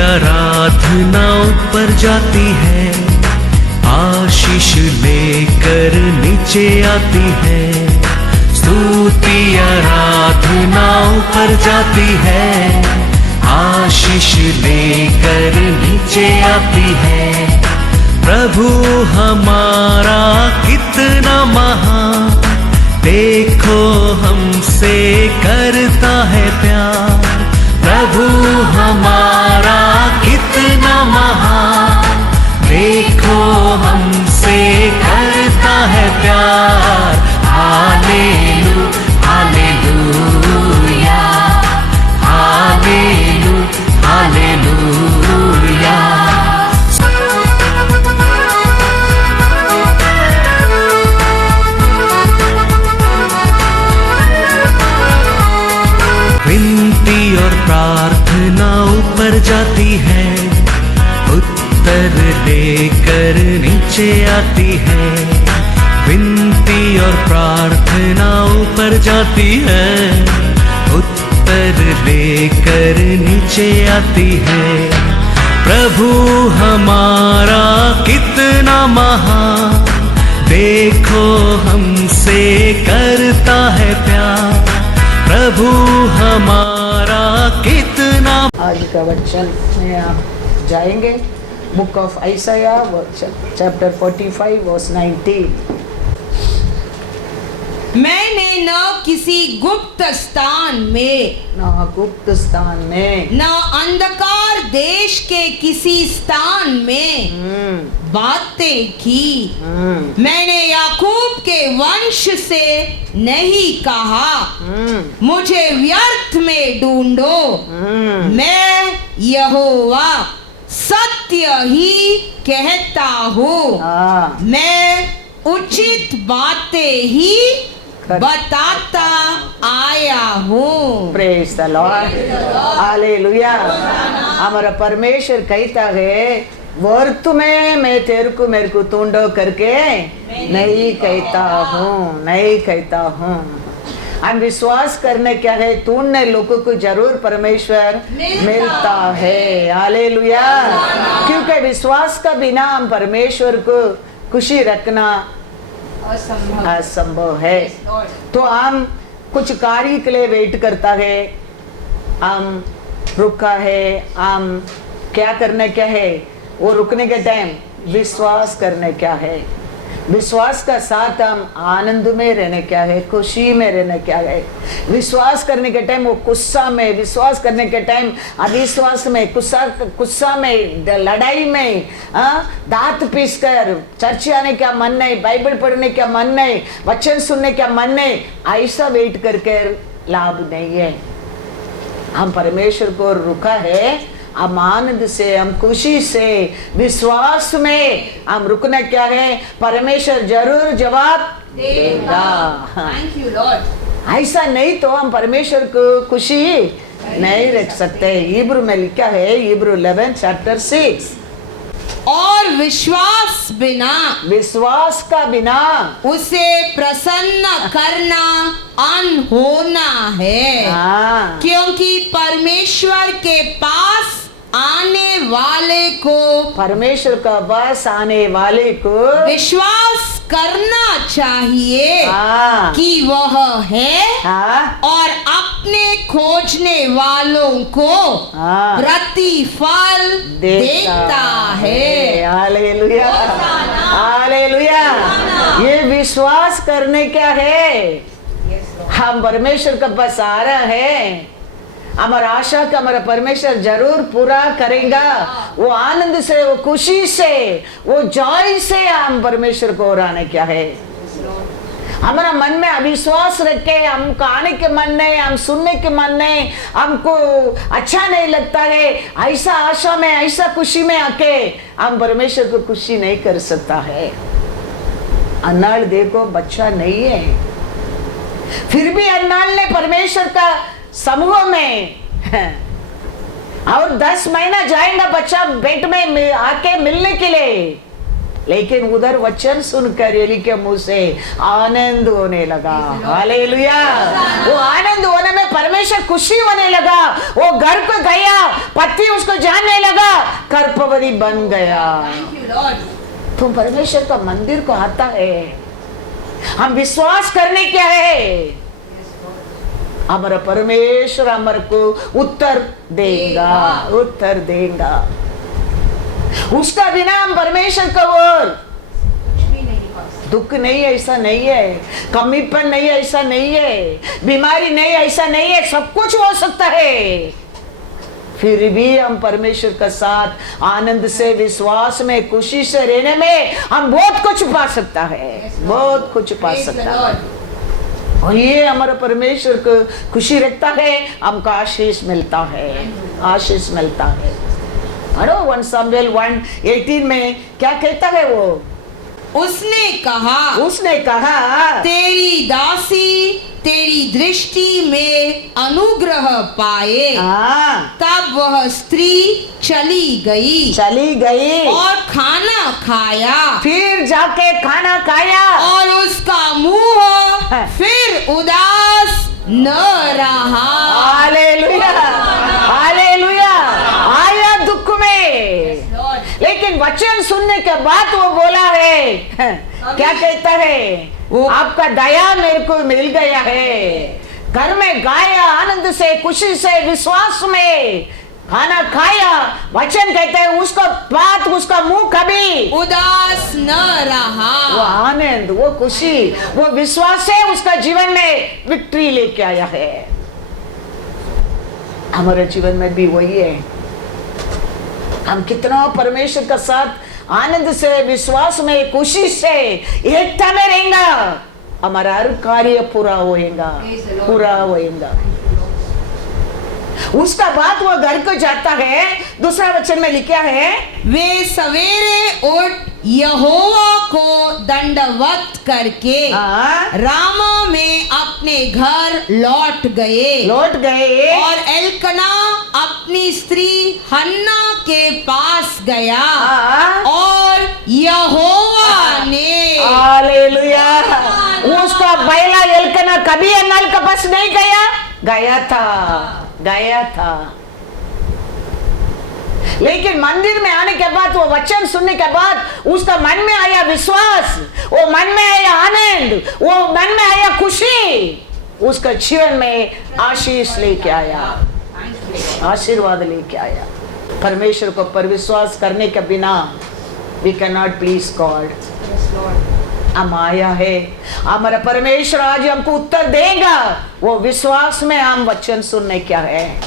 आराधना ऊपर जाती है, आशीष लेकर नीचे आती है। स्तुति आराधना ऊपर जाती है, आशीष लेकर नीचे आती है। प्रभु हमारा कितना महान, देखो हमसे करता है प्यार। प्रभु हमारा कितना महान, देखो हमसे करता है प्यार। हालेलू हालेलूया, हालेलू हालेलूया। विनती और प्रार्थना ऊपर जाती है, उत्तर लेकर नीचे आती है। विनती और प्रार्थना ऊपर जाती है, उत्तर लेकर नीचे आती है। प्रभु हमारा कितना महान, देखो हमसे करता है प्यार। प्रभु हमारा कितना। आज का वचन में आप जाएंगे बुक ऑफ आइसाया चैप्टर 45 वर्स 19। मैंने न किसी गुप्त स्थान में, न गुप्त स्थान में, न अंधकार देश के किसी स्थान में बातें की। मैंने याकूब के वंश से नहीं कहा, मुझे व्यर्थ में ढूंढो। मैं यहोवा सत्य ही कहता हूँ, मैं उचित बातें ही बताता आया हूँ। Praise the Lord, hallelujah. हमारा परमेश्वर कहता है, वर्त में मैं तेरे को मेरे को ढूंढो करके नहीं कहता हूँ, नहीं कहता हूँ। हम विश्वास करने क्या है, ढूंढने लोगों को जरूर परमेश्वर मिलता है। हालेलुया। क्योंकि विश्वास का बिना हम परमेश्वर को खुशी रखना असंभव है। तो हम कुछ कार्य के लिए वेट करता है, हम रुका है, हम क्या करने क्या है, वो रुकने के टाइम विश्वास करने क्या है। विश्वास का साथ हम आनंद में रहने क्या है, खुशी में रहने क्या है। विश्वास करने के टाइम वो गुस्सा में, विश्वास करने के टाइम अविश्वास में, गुस्सा में, लड़ाई में, दांत पीस कर चर्च आने का मन नहीं, बाइबल पढ़ने का मन नहीं, वचन सुनने का मन नहीं, ऐसा वेट करके लाभ नहीं है। हम परमेश्वर को रुका है, हम आनंद से, हम खुशी से, विश्वास में हम रुकना क्या है, परमेश्वर जरूर जवाब देगा। Thank you Lord. ऐसा नहीं तो हम परमेश्वर को खुशी नहीं रख सकते। इब्रू में लिखा है, इब्रू 11 चैप्टर 6, और विश्वास बिना, विश्वास का बिना उसे प्रसन्न करना अनहोना है। क्योंकि परमेश्वर के पास आने वाले को, परमेश्वर का पास आने वाले को विश्वास करना चाहिए कि वह है, और अपने खोजने वालों को प्रतिफल देता है। Hallelujah, hallelujah. ये विश्वास करने क्या है, हम परमेश्वर का पास आ रहा है, हमारा आशा का हमारा परमेश्वर जरूर पूरा करेगा। वो आनंद से, वो खुशी से, वो जॉय से हम परमेश्वर को आने क्या है। हमारा मन में अविश्वास रखे, हमको आने के मन नहीं, हम सुनने के मन नहीं, हमको अच्छा नहीं लगता है, ऐसा आशा में, ऐसा खुशी में आके हम परमेश्वर को खुशी नहीं कर सकता है। अन्नाल देखो बच्चा नहीं है, फिर भी अन्नाल ने परमेश्वर का समूह में और 10 महीना जाएगा बच्चा पेट में आके मिलने के लिए, लेकिन उधर वचन सुनकर एली के मुंह से आनंद होने लगा। हालेलुया। वो आनंद होने में परमेश्वर खुशी होने लगा। वो घर को गया, पति उसको जानने लगा, गर्भवती बन गया। Thank you, Lord. तुम परमेश्वर का मंदिर को आता है, हम विश्वास करने क्या है, हमारा परमेश्वर हमारे को उत्तर देगा, उत्तर देगा। उसका बिना हम परमेश्वर का और दुख नहीं है, ऐसा नहीं है, कमीपन नहीं है, ऐसा नहीं है, बीमारी नहीं है, ऐसा नहीं है, सब कुछ हो सकता है। फिर भी हम परमेश्वर का साथ आनंद से, विश्वास में, खुशी से रहने में हम बहुत कुछ पा सकता है, बहुत कुछ पा सकता है। और ये हमारा परमेश्वर को खुशी रखता है, हमको आशीष मिलता है, आशीष मिलता है। पढ़ो 1 सामुएल 1:18 में क्या कहता है वो? उसने कहा तेरी दासी तेरी दृष्टि में अनुग्रह पाए। तब वह स्त्री चली गई और खाना खाया, फिर जाके खाना खाया और उसका मुंह फिर उदास न रहा। Hallelujah, hallelujah. आया दुख में, लेकिन वचन सुनने के बाद वो बोला है, क्या कहता है? आपका दया मेरे को मिल गया है। घर में गाया, आनंद से, खुशी से, विश्वास में खाना खाया। वचन कहते हैं उसका बात, उसका मुंह कभी उदास न रहा। वो आनंद, वो खुशी, वो विश्वास से उसका जीवन में विक्ट्री लेके आया है। हमारे जीवन में भी वही है। हम कितना परमेश्वर का साथ आनंद से, विश्वास में, खुशी से, एकता में रहेगा, हमारा हर कार्य पूरा होएगा, पूरा होएगा। उसका बाद वो घर को जाता है, दूसरा वचन में लिखा है, वे सवेरे उठ यहोवा को दंडवत करके रामा में अपने घर लौट गए। और एल्कना अपनी स्त्री हन्ना के पास गया और यहोवा ने, हालेलुया, उसका बैला एल्कना कभी अन्ना के पास नहीं गया था। लेकिन मंदिर में आने के बाद, वो वचन सुनने के बाद उसका मन में आया विश्वास, वो मन में आया आनंद, वो मन में आया खुशी, उसका जीवन में आशीष लेके आया, आशीर्वाद लेके आया। परमेश्वर को पर विश्वास करने के बिना we can not please God. हम आया है, हमारा परमेश्वर आज हमको उत्तर देगा। वो विश्वास में हम वचन सुनने क्या है,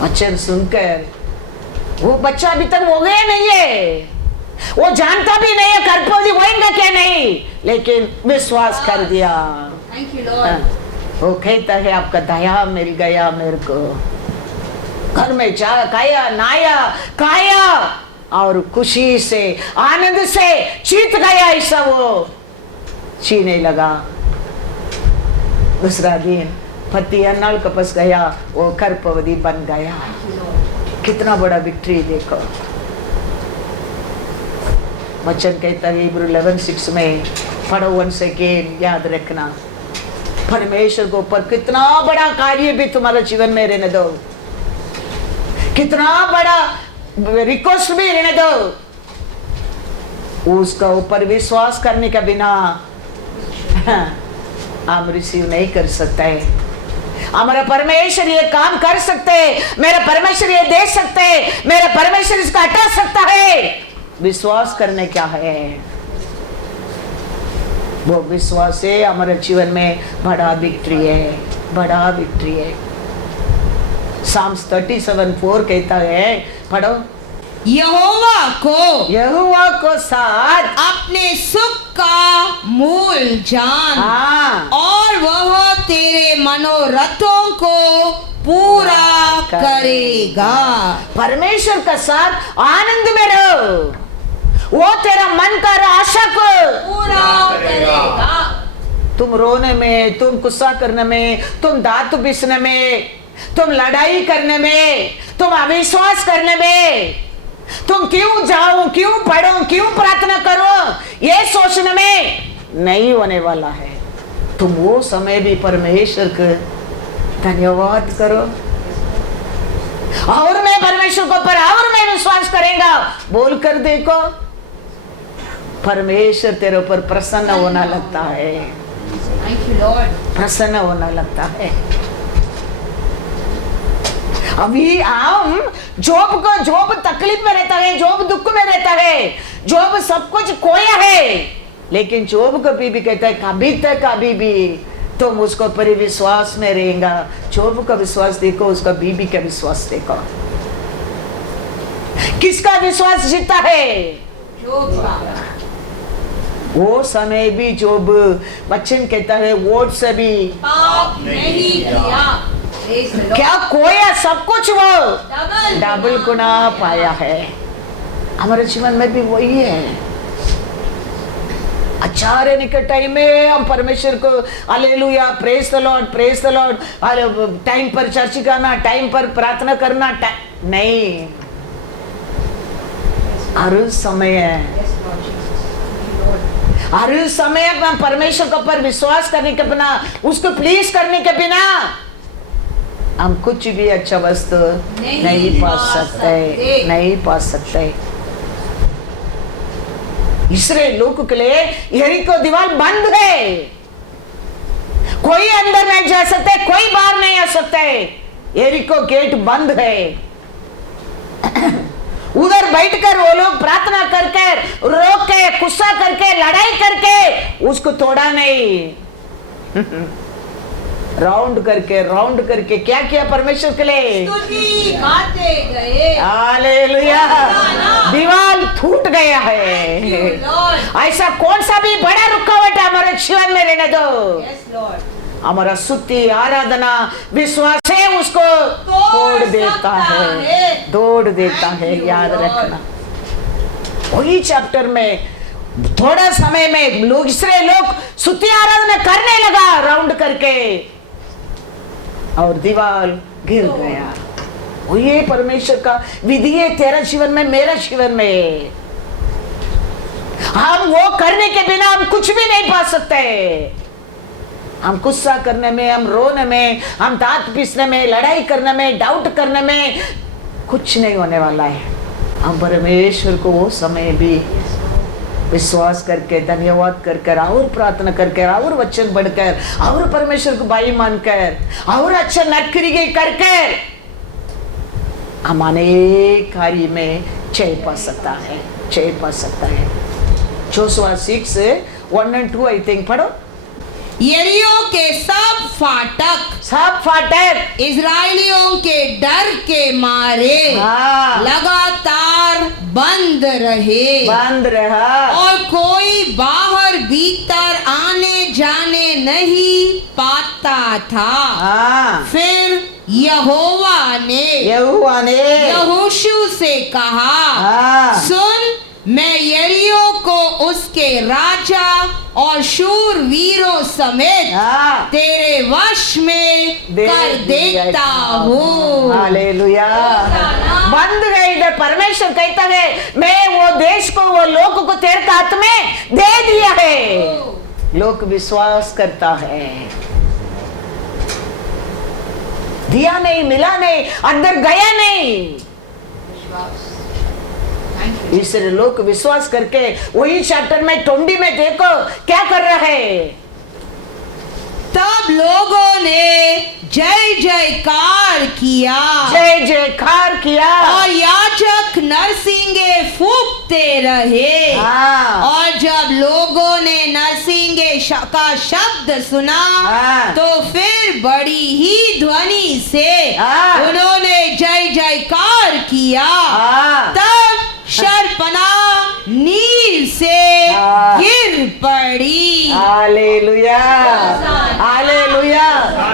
वचन सुनकर वो बच्चा अभी तक हो गया नहीं है, वो जानता भी नहीं है गर्भवती होएगा क्या नहीं, लेकिन विश्वास कर दिया। Thank you Lord. वो कहता है आपका दया मिल गया मेरे को। घर में जा खाया, नाया, खाया और खुशी से, आनंद से जीत गया। ऐसा वो छीने लगा। दूसरा दिन पति अन्नाल के पास गया, वो गर्भवती बन गया। कितना बड़ा विक्ट्री देखो। वचन कहता है इब्रू 11:6 में, पढ़ो once again, याद रखना। परमेश्वर को ऊपर कितना बड़ा कार्य भी तुम्हारा जीवन में रहने दो, कितना बड़ा रिक्वेस्ट भी रहने दो, उसका ऊपर विश्वास करने के बिना हम रिसीव नहीं कर सकते। हमारा परमेश्वर ये काम कर सकते, मेरा परमेश्वर ये दे सकते, मेरा परमेश्वर इसका हटा सकता है। विश्वास करने क्या है, वो विश्वास है हमारे जीवन में बड़ा विक्ट्री है, बड़ा विक्ट्री है। Psalms 37:4 कहता है, पढ़ो, यहोवा को साथ अपने सुख का मूल जान, और वह तेरे मनोरथों को पूरा करेगा। परमेश्वर का साथ आनंद में रहो, वो तेरा मन का आशा को पूरा करेगा। तुम रोने में, तुम गुस्सा करने में, तुम दांत पीसने में, तुम लड़ाई करने में, तुम अविश्वास करने में, तुम क्यों जाओ, क्यों पढ़ो, क्यों प्रार्थना करो, ये सोचने में नहीं होने वाला है। तुम वो समय भी परमेश्वर को धन्यवाद करो, और मैं परमेश्वर को पर और मैं विश्वास करेगा बोलकर देखो, परमेश्वर तेरे ऊपर प्रसन्न होना लगता है, Thank you, Lord. प्रसन्न होना लगता है। अभी हम जोब तकलीफ में रहता है, जोब दुख में रहता है, जोब सब कुछ खोया है, लेकिन जोब कभी भी कहता है कभी तक अभी भी तुम उसको पर विश्वास में रहेगा। जोब का विश्वास देखो, उसका बीबी का विश्वास देखो, किसका विश्वास जीता है? जोब का। वो समय भी जोब बच्चन कहता है वोट से भी पाप नहीं किया। Praise the Lord. क्या खोया, सब कुछ वो डबल डबल गुना पाया है। हमारे जीवन में भी वही है। अच्छा रहने के टाइम में हम परमेश्वर को hallelujah, praise the Lord, praise the Lord, time पर चर्च करना, टाइम पर प्रार्थना करना, नहीं, हर समय है, Yes, Lord Jesus. Thank you, Lord. हर समय हम परमेश्वर के ऊपर विश्वास करने के बिना, उसको प्लीज करने के बिना हम कुछ भी अच्छा वस्तु नहीं पा सकते, नहीं पा सकते। इसराइल लोगों के लिए यरीको दीवार बंद है, कोई अंदर नहीं जा सकते, कोई बाहर नहीं आ सकते, यरीको गेट बंद है। उधर बैठकर वो लोग प्रार्थना करके, रोक के, गुस्सा करके, लड़ाई करके उसको तोड़ा नहीं, राउंड करके क्या किया परमेश्वर के लिए? स्तुति गाते गए। हालेलुया, दीवार टूट गया है। Thank you, Lord. ऐसा कौन सा भी बड़ा रुकावट हमारे जीवन में रहने दो, Yes, Lord. हमारा स्तुति आराधना विश्वास है उसको तोड़ देता है, तोड़ देता है। याद रखना, वही चैप्टर में थोड़ा समय में लोग इसराइल लोग स्तुति आराधना करने लगा राउंड करके, और दीवार गिर गया। वही परमेश्वर का विधि है तेरा जीवन में, मेरा जीवन में। हम वो करने के बिना हम कुछ भी नहीं पा सकते। हम गुस्सा करने में, हम रोने में, हम दांत पीसने में, लड़ाई करने में, डाउट करने में कुछ नहीं होने वाला है। हम परमेश्वर को वो समय भी विश्वास करके, धन्यवाद कर और प्रार्थना करके और वचन बढ़कर और परमेश्वर को भाई मानकर और अच्छा नक्रिगे करके हम अनेक कार्य में जय पा सकता है, जय पा सकता है। जोशुआ 6:1 और 2 आई थिंक पढ़ो। यरीहो के सब फाटक इजरायलियों के डर के मारे लगातार बंद रहा, और कोई बाहर भीतर आने जाने नहीं पाता था। फिर यहोवा ने यहोशू से कहा, सुन, मैं यरीहो को उसके राजा और शूरवीरों समेत तेरे वश में कर देता हूँ। हालेलुया, बंद गए। इधर परमेश्वर कहता है मैं वो देश को, वो लोग को तेरे हाथ में दे दिया है। लोग विश्वास करता है, दिया नहीं, मिला नहीं, अंदर गया नहीं। इसलिए लोग विश्वास करके वही चैप्टर में 20 में देखो क्या कर रहा है। तब लोगों ने जय जयकार किया, और याजक नरसिंगे फूंकते रहे। और जब लोगों ने नरसिंगे का शब्द सुना तो फिर बड़ी ही ध्वनि से उन्होंने जय जयकार किया। तब शर्पणा नील से गिर पड़ी। Hallelujah, hallelujah.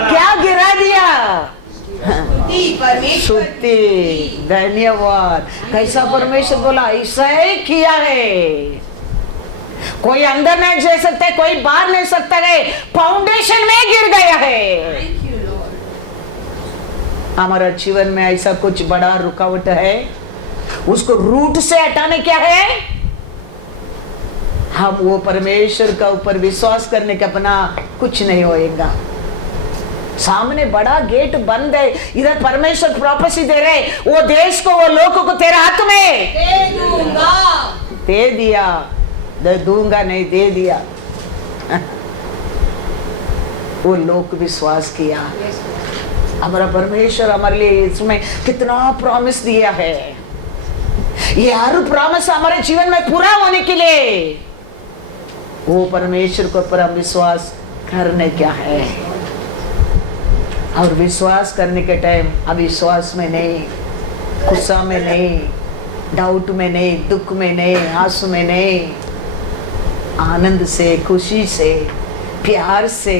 क्या गिरा दिया? स्तुति, धन्यवाद। कैसा परमेश्वर बोला, ऐसा ही किया है। कोई अंदर नहीं जा सकता, कोई बाहर नहीं सकता है, फाउंडेशन में गिर गया है। हमारा जीवन में ऐसा कुछ बड़ा रुकावट है, उसको रूट से हटाने क्या है? हम वो परमेश्वर का ऊपर विश्वास करने का अपना कुछ नहीं होएगा। सामने बड़ा गेट बंद है, इधर परमेश्वर प्रॉफेसी दे रहे, वो देश को, वो लोगों को तेरे हाथ में दे दूंगा। दे दिया, दे दूंगा नहीं, दे दिया। वो लोग विश्वास किया। हमारा परमेश्वर हमारे लिए इसमें कितना प्रॉमिस दिया है। ये हर प्रॉमिस हमारे जीवन में पूरा होने के लिए वो परमेश्वर को पर हम विश्वास करने क्या है। और विश्वास करने के टाइम अविश्वास में नहीं, गुस्सा में नहीं, डाउट में नहीं, दुख में नहीं, आंसू में नहीं, आनंद से, खुशी से, प्यार से,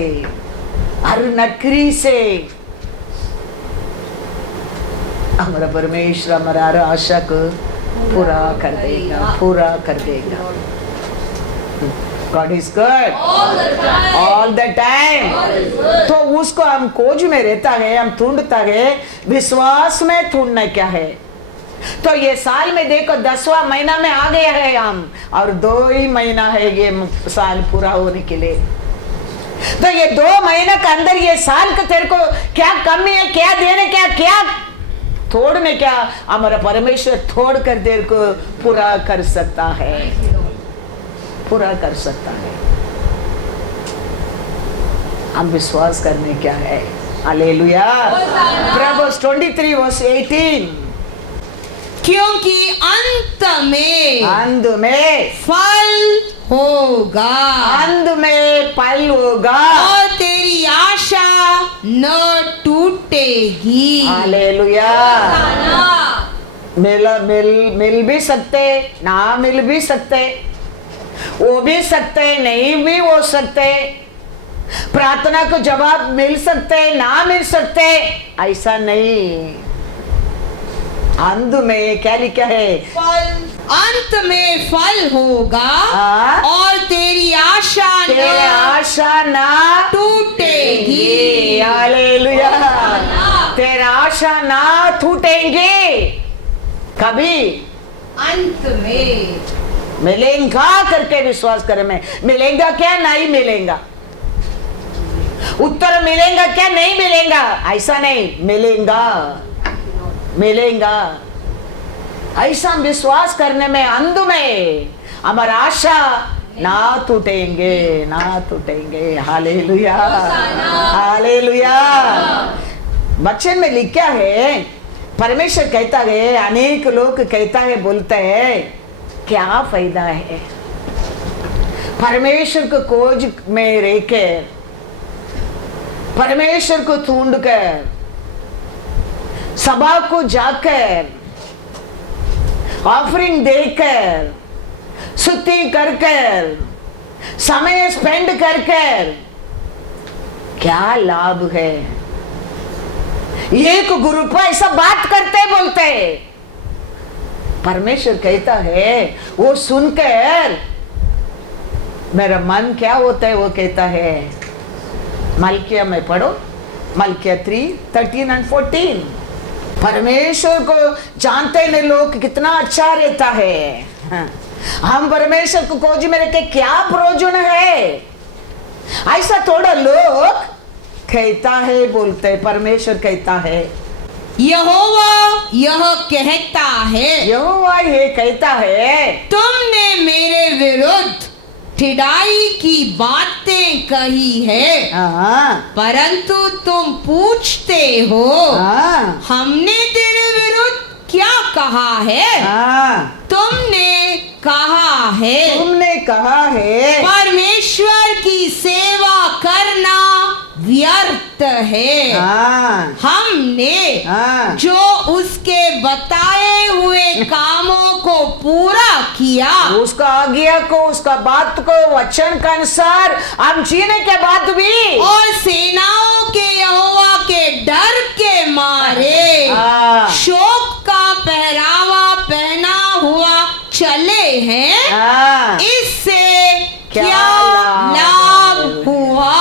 हर नकरी से हमारा परमेश्वर हमारा हर आशा को पूरा कर देगा, पूरा कर देगा। God is good all the time। तो उसको हम खोज में रहता है, हम ढूंढता है, विश्वास में ढूंढना क्या है। तो ये साल में देखो 10वां महीना में आ गया है हम, और 2 ही महीना है ये साल पूरा होने के लिए। तो ये 2 महीने के अंदर ये साल का तेरे को क्या कमी है, क्या देने, क्या तोड़ने, क्या हमारा परमेश्वर तोड़ कर तेरे को पूरा कर सकता है, पूरा कर सकता है। हम विश्वास करने क्या है। हालेलुया। Proverbs 23:18। क्योंकि अंत में फल होगा, अंत में फल होगा, और तेरी आशा न टूटेगी। हालेलुया। मिल भी सकते, ना मिल भी सकते, वो भी सकते, नहीं भी हो सकते, प्रार्थना को जवाब मिल सकते, ना मिल सकते, ऐसा नहीं। अंत में क्या लिखा है? अंत में फल होगा, और तेरी आशा ना टूटेगी। हालेलुया। तेरा आशा ना टूटेंगे कभी। अंत में मिलेगा करके विश्वास करें। मैं मिलेगा क्या, नहीं मिलेगा, उत्तर मिलेगा क्या, नहीं मिलेगा, ऐसा नहीं, मिलेगा, मिलेगा। ऐसा विश्वास करने में, अंध में हमारा आशा ना टूटेंगे, ना टूटेंगे। Hallelujah, hallelujah. वचन में लिखा है, परमेश्वर कहता है, अनेक लोग कहता है, बोलते हैं, क्या फायदा है परमेश्वर को खोज में रहकर, परमेश्वर को ढूंढकर, सभा को जाकर, ऑफरिंग देकर, स्तुति कर कर, समय स्पेंड कर कर, क्या लाभ है। एक ग्रुप ऐसा बात करते बोलते, परमेश्वर कहता है, वो सुनकर मेरा मन क्या होता है, वो कहता है, मलकिया में पढ़ो, मलकिया 3:13 और 14। परमेश्वर को जानते हैं लोग कितना अच्छा रहता है। हम परमेश्वर को खोज में रखे क्या प्रयोजन है, ऐसा थोड़ा लोग कहता है, बोलते हैं। परमेश्वर कहता है, यहोवा यह कहता है, यहोवा ये कहता है, तुमने मेरे विरुद्ध ठिड़ाई की बातें कही है, परंतु तुम पूछते हो, हमने तेरे विरुद्ध क्या कहा है? तुमने कहा है परमेश्वर की सेवा करना व्यर्थ है। हमने जो उसके बताए हुए कामों को पूरा किया, उसका आज्ञा को, उसका बात को, वचन के अनुसार हम जीने के बाद भी, और सेनाओं के यहोवा के डर के मारे शोक का पहरावा पहना हुआ चले हैं, इससे क्या लाभ हुआ?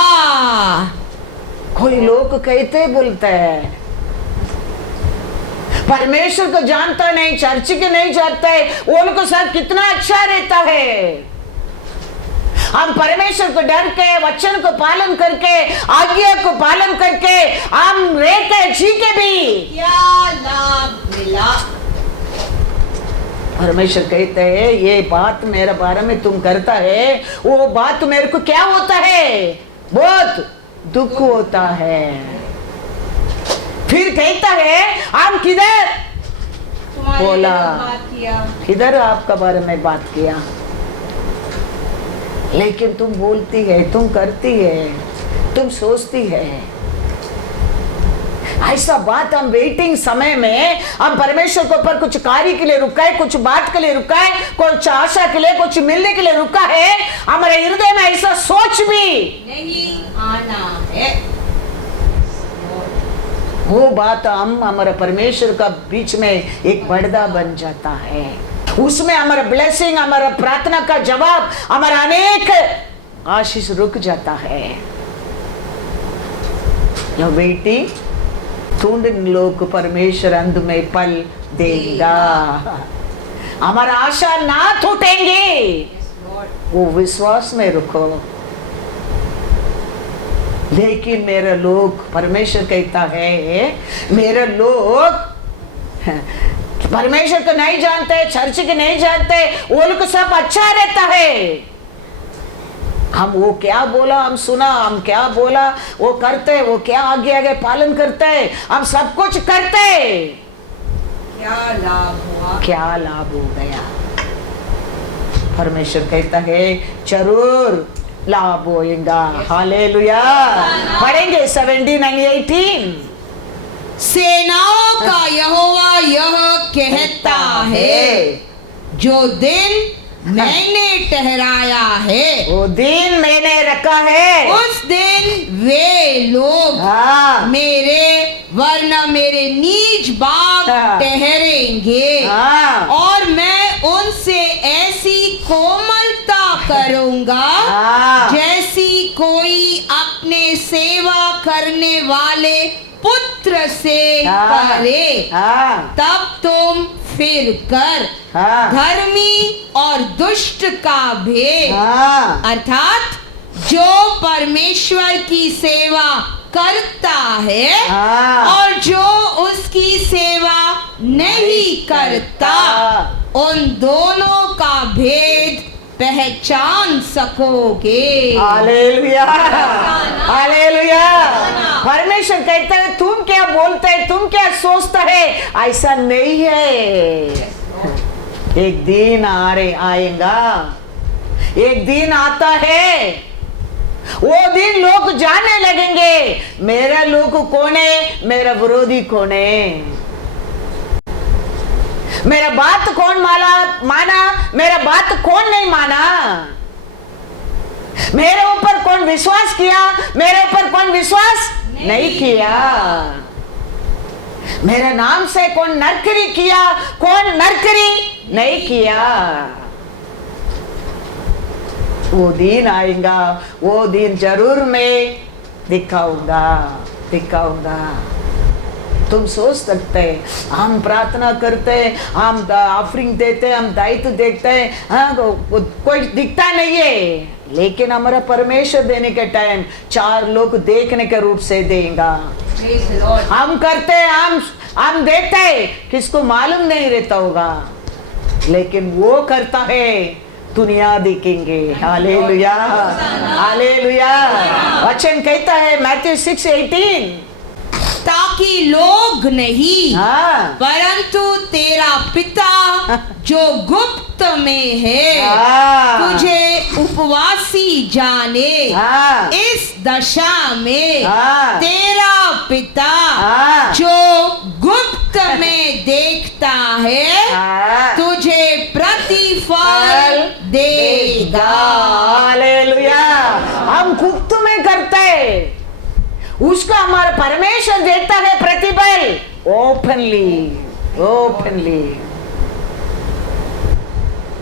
कोई लोग कहते बोलते हैं, परमेश्वर को जानता नहीं, चर्च के नहीं जानता है, वो लोग को साथ कितना अच्छा रहता है। हम परमेश्वर को डर के, वचन को पालन करके, आज्ञा को पालन करके हम रह के जी के भी क्या लाभ मिला? परमेश्वर कहते हैं ये बात मेरे बारे में तुम करता है, वो बात मेरे को क्या होता है? बहुत दुख होता है। फिर कहता है हम किधर तुम्हारे बोला, विरुद्ध बात किया, किधर आपका बारे में बात किया, लेकिन तुम बोलती है, तुम करती है, तुम सोचती है। ऐसा बात हम वेटिंग समय में हम परमेश्वर के ऊपर कुछ कार्य के लिए रुका है, कुछ बात के लिए रुका है, कुछ आशा के लिए, कुछ मिलने के लिए रुका है। हमारे हृदय में ऐसा सोच भी नहीं आना है। वो बात हम हमारे परमेश्वर का बीच में एक पर्दा बन जाता है। उसमें हमारा ब्लेसिंग, हमारा प्रार्थना का जवाब, हमारा अनेक आशीष रुक जाता है। वेटिंग ढूंढने लोग परमेश्वर अंत में पल देगा। हमारा आशा ना टूटेंगे, वो विश्वास में रुको। लेकिन मेरे लोग, परमेश्वर कहता है मेरे लोग परमेश्वर को नहीं जानते, चर्च के नहीं जानते, वो लोग सब अच्छा रहता है। हम वो क्या बोला हम सुना, हम क्या बोला वो करते, वो क्या आगे आगे पालन करते, हम सब कुछ करते, क्या लाभ हुआ? क्या लाभ हो गया? परमेश्वर कहता है जरूर लाभ होगा। हालेलुया। पढ़ेंगे 17 और 18। सेनाओं का यहोवा यह कहता है, जो दिन मैंने ठहराया है, वो दिन मैंने रखा है, उस दिन वे लोग हाँ मेरे वरना मेरे नीज बाग हाँ। ठहरेंगे, हाँ और मैं उनसे ऐसी कोमलता करूंगा हाँ जैसी कोई अपने सेवा करने वाले पुत्र से हाँ। करे। हाँ तब तुम फिर कर हाँ धर्मी और दुष्ट का भेद, हाँ अर्थात जो परमेश्वर की सेवा करता है हाँ और जो उसकी सेवा नहीं करता, उन दोनों का भेद पहचान सकोगे। Hallelujah, hallelujah. परमेश्वर कहता है तुम क्या बोलते है, तुम क्या सोचता है, ऐसा नहीं है। एक दिन आएगा, एक दिन आता है, वो दिन लोग जानने लगेंगे मेरा लोग कौन है, मेरा विरोधी कौन है, मेरा बात कौन माना, मेरा बात कौन नहीं माना, मेरे ऊपर कौन विश्वास किया, मेरे ऊपर कौन विश्वास नहीं किया, मेरे नाम से कौन नरकरी किया, कौन नरकरी नहीं किया। वो दिन आएगा, वो दिन जरूर मैं दिखाऊंगा। तुम सोच सकते हैं हम प्रार्थना करते हैं, हम ऑफरिंग देते हैं, हम दायित्व देखते हैं, हाँ कोई दिखता नहीं है, लेकिन हमारा परमेश्वर देने के टाइम 4 लोग देखने के रूप से देगा। हम करते हैं, हम देखते हैं, किसको मालूम नहीं रहता होगा, लेकिन वो करता है, दुनिया देखेंगे। Hallelujah, hallelujah. वचन कहता है मैथ्यू 6:18, ताकि लोग नहीं हाँ परंतु तेरा पिता जो गुप्त में है हाँ तुझे उपवासी जाने। हाँ इस दशा में हाँ तेरा पिता हाँ जो गुप्त में देखता है हाँ तुझे प्रतिफल देगा। हालेलुया। हम गुप्त में करते हैं, उसका हमारा परमेश्वर देता है प्रतिफल ओपनली।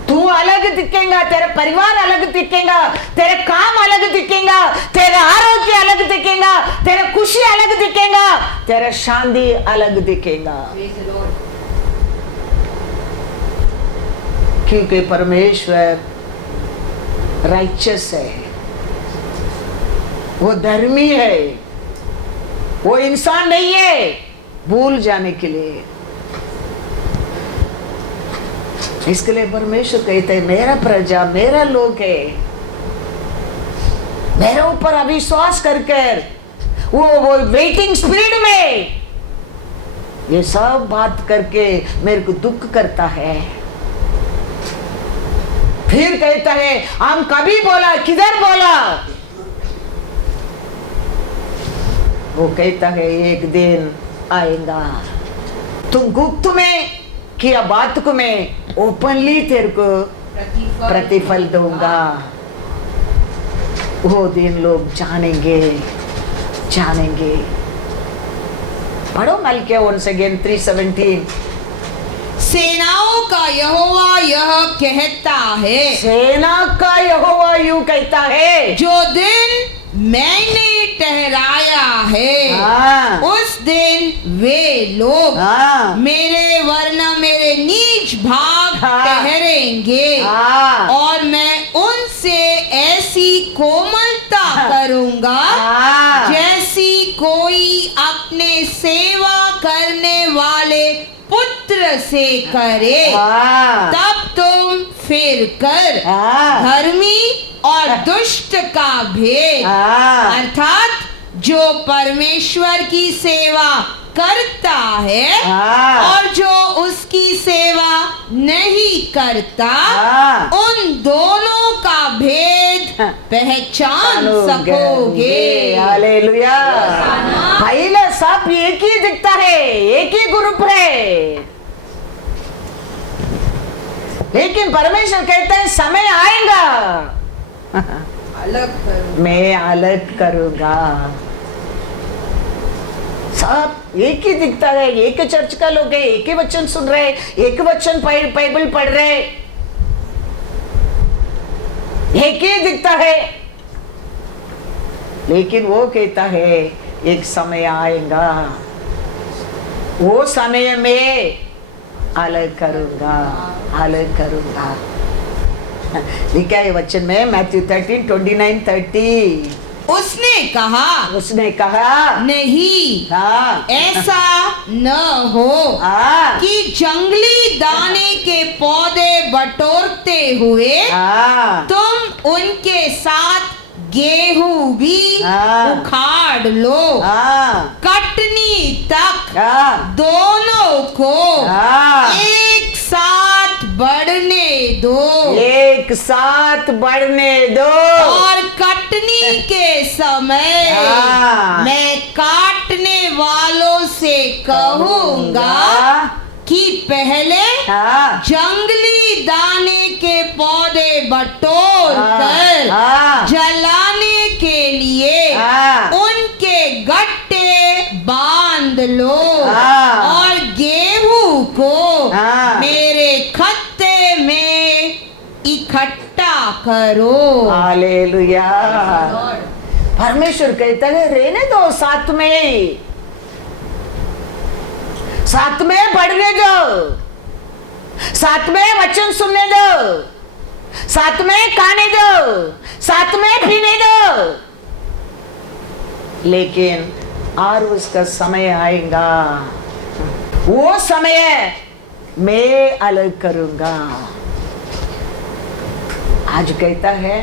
तू अलग दिखेगा, तेरा परिवार अलग दिखेगा, तेरे काम अलग दिखेगा, तेरा आरोग्य अलग दिखेगा, तेरा खुशी अलग दिखेगा, तेरा शांति अलग दिखेगा, क्योंकि परमेश्वर राइचस है, वो धर्मी है, वो इंसान नहीं है भूल जाने के लिए। इसके लिए परमेश्वर कहते हैं मेरा प्रजा मेरा लोग है, मेरे ऊपर अविश्वास करके वो वेटिंग स्पीड में ये सब बात करके मेरे को दुख करता है। फिर कहता है हम कभी बोला किधर बोला, वो कहता है एक दिन आएगा तुम गुप्त में किया बात को मैं ओपनली तेरे को प्रतिफल दूंगा। वो दिन लोग जानेंगे जानेंगे। पढ़ो मलकिया once again 3:17। सेनाओं का यहोवा यह कहता है, सेना का यहोवा यूं कहता है, जो दिन मैंने ठहराया है हाँ, उस दिन वे लोग हाँ, मेरे वरना मेरे नीच भाग हाँ, ठहरेंगे हाँ, और मैं उनसे ऐसी कोमलता करूंगा हाँ, जैसी कोई अपने सेवा करने वाले पुत्र से करे। हाँ, तब तुम फिर कर हाँ, धर्मी और दुष्ट का भेद हाँ, अर्थात जो परमेश्वर की सेवा करता है हाँ, और जो उसकी सेवा नहीं करता, हाँ, उन दोनों का भेद पहचान सकोगे। हालेलुया। पहले सब एक ही दिखता है, एक ही ग्रुप है, लेकिन परमेश्वर कहते हैं समय आएगा अलग करो। मैं अलग करूंगा। सब एक ही दिखता है, एक ही चर्च का लोग है, एक ही वचन सुन रहे, एक ही वचन बाइबल पढ़ रहे, एक ही दिखता है, लेकिन वो कहता है एक समय आएगा, वो समय में अलग करूंगा, अलग करूंगा। लिखा है वचन में मैथ्यू 13:29-30। उसने कहा नहीं, हाँ, ऐसा न हो हाँ, कि जंगली दाने के पौधे बटोरते हुए हाँ, तुम उनके साथ गेहूं भी हाँ, उखाड़ लो। हाँ, कटनी तक हाँ, दोनों को हाँ, एक साथ बढ़ने दो एक साथ बढ़ने दो, और कटनी के समय हाँ, मैं काटने वालों से कहूंगा कि पहले हाँ, जंगली दाने के पौधे बटोर कर हाँ, जलाने के लिए हाँ, उनके गट्टे बांध लो हाँ, और गेहूं को हाँ, मेरे खत्ते में इकट्ठा करो। हालेलुया। परमेश्वर कहता है रहने दो, साथ में बढ़ने दो, साथ में वचन सुनने दो, साथ में खाने दो, साथ में पीने दो, लेकिन और उसका समय आएगा, वो समय मैं अलग करूंगा। आज कहता है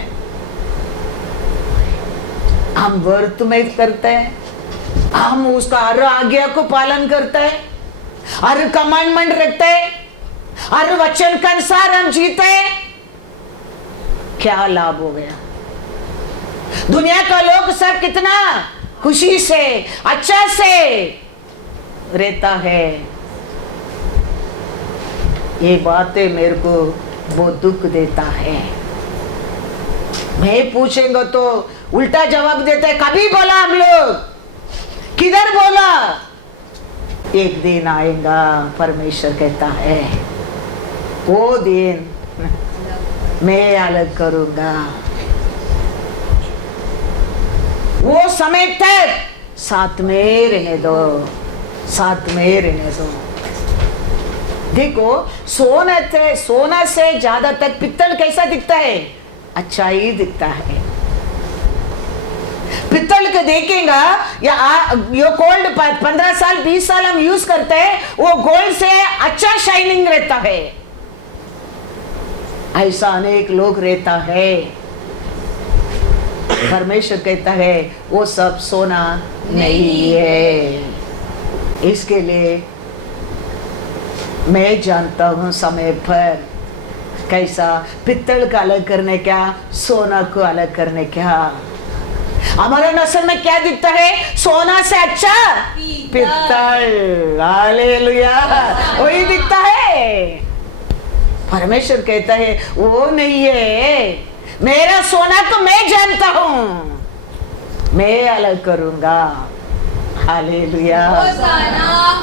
हम व्रत में करते हैं, हम उसका हर आज्ञा को पालन करते हैं, हर कमांडमेंट रखते हैं, हर वचन के अनुसार हम जीते हैं, क्या लाभ हो गया? दुनिया का लोग सब कितना खुशी से अच्छा से रहता है, ये बातें मेरे को बहुत दुख देता है। मैं पूछेंगे तो उल्टा जवाब देते हैं, कभी बोला हम लोग, किधर बोला? एक दिन आएगा, परमेश्वर कहता है वो दिन मैं अलग करूंगा, वो समय तक साथ में रहने दो, साथ में रहने दो। देखो सोना से ज्यादा तक पित्तल कैसा दिखता है? अच्छा ही दिखता है। पित्तल के देखेगा या ये गोल्ड 15 साल 20 साल हम यूज करते हैं, वो गोल्ड से अच्छा शाइनिंग रहता है। ऐसा अनेक लोग रहता है। परमेश्वर कहता है वो सब सोना नहीं है। इसके लिए मैं जानता हूं समय पर कैसा पित्तल का अलग करने क्या, सोना को अलग करने क्या। हमारे नस्ल में क्या दिखता है? सोना से अच्छा पित्तल। हालेलुया, वही दिखता है। परमेश्वर कहता है वो नहीं है, मेरा सोना तो मैं जानता हूं, मैं अलग करूंगा। हालेलुया,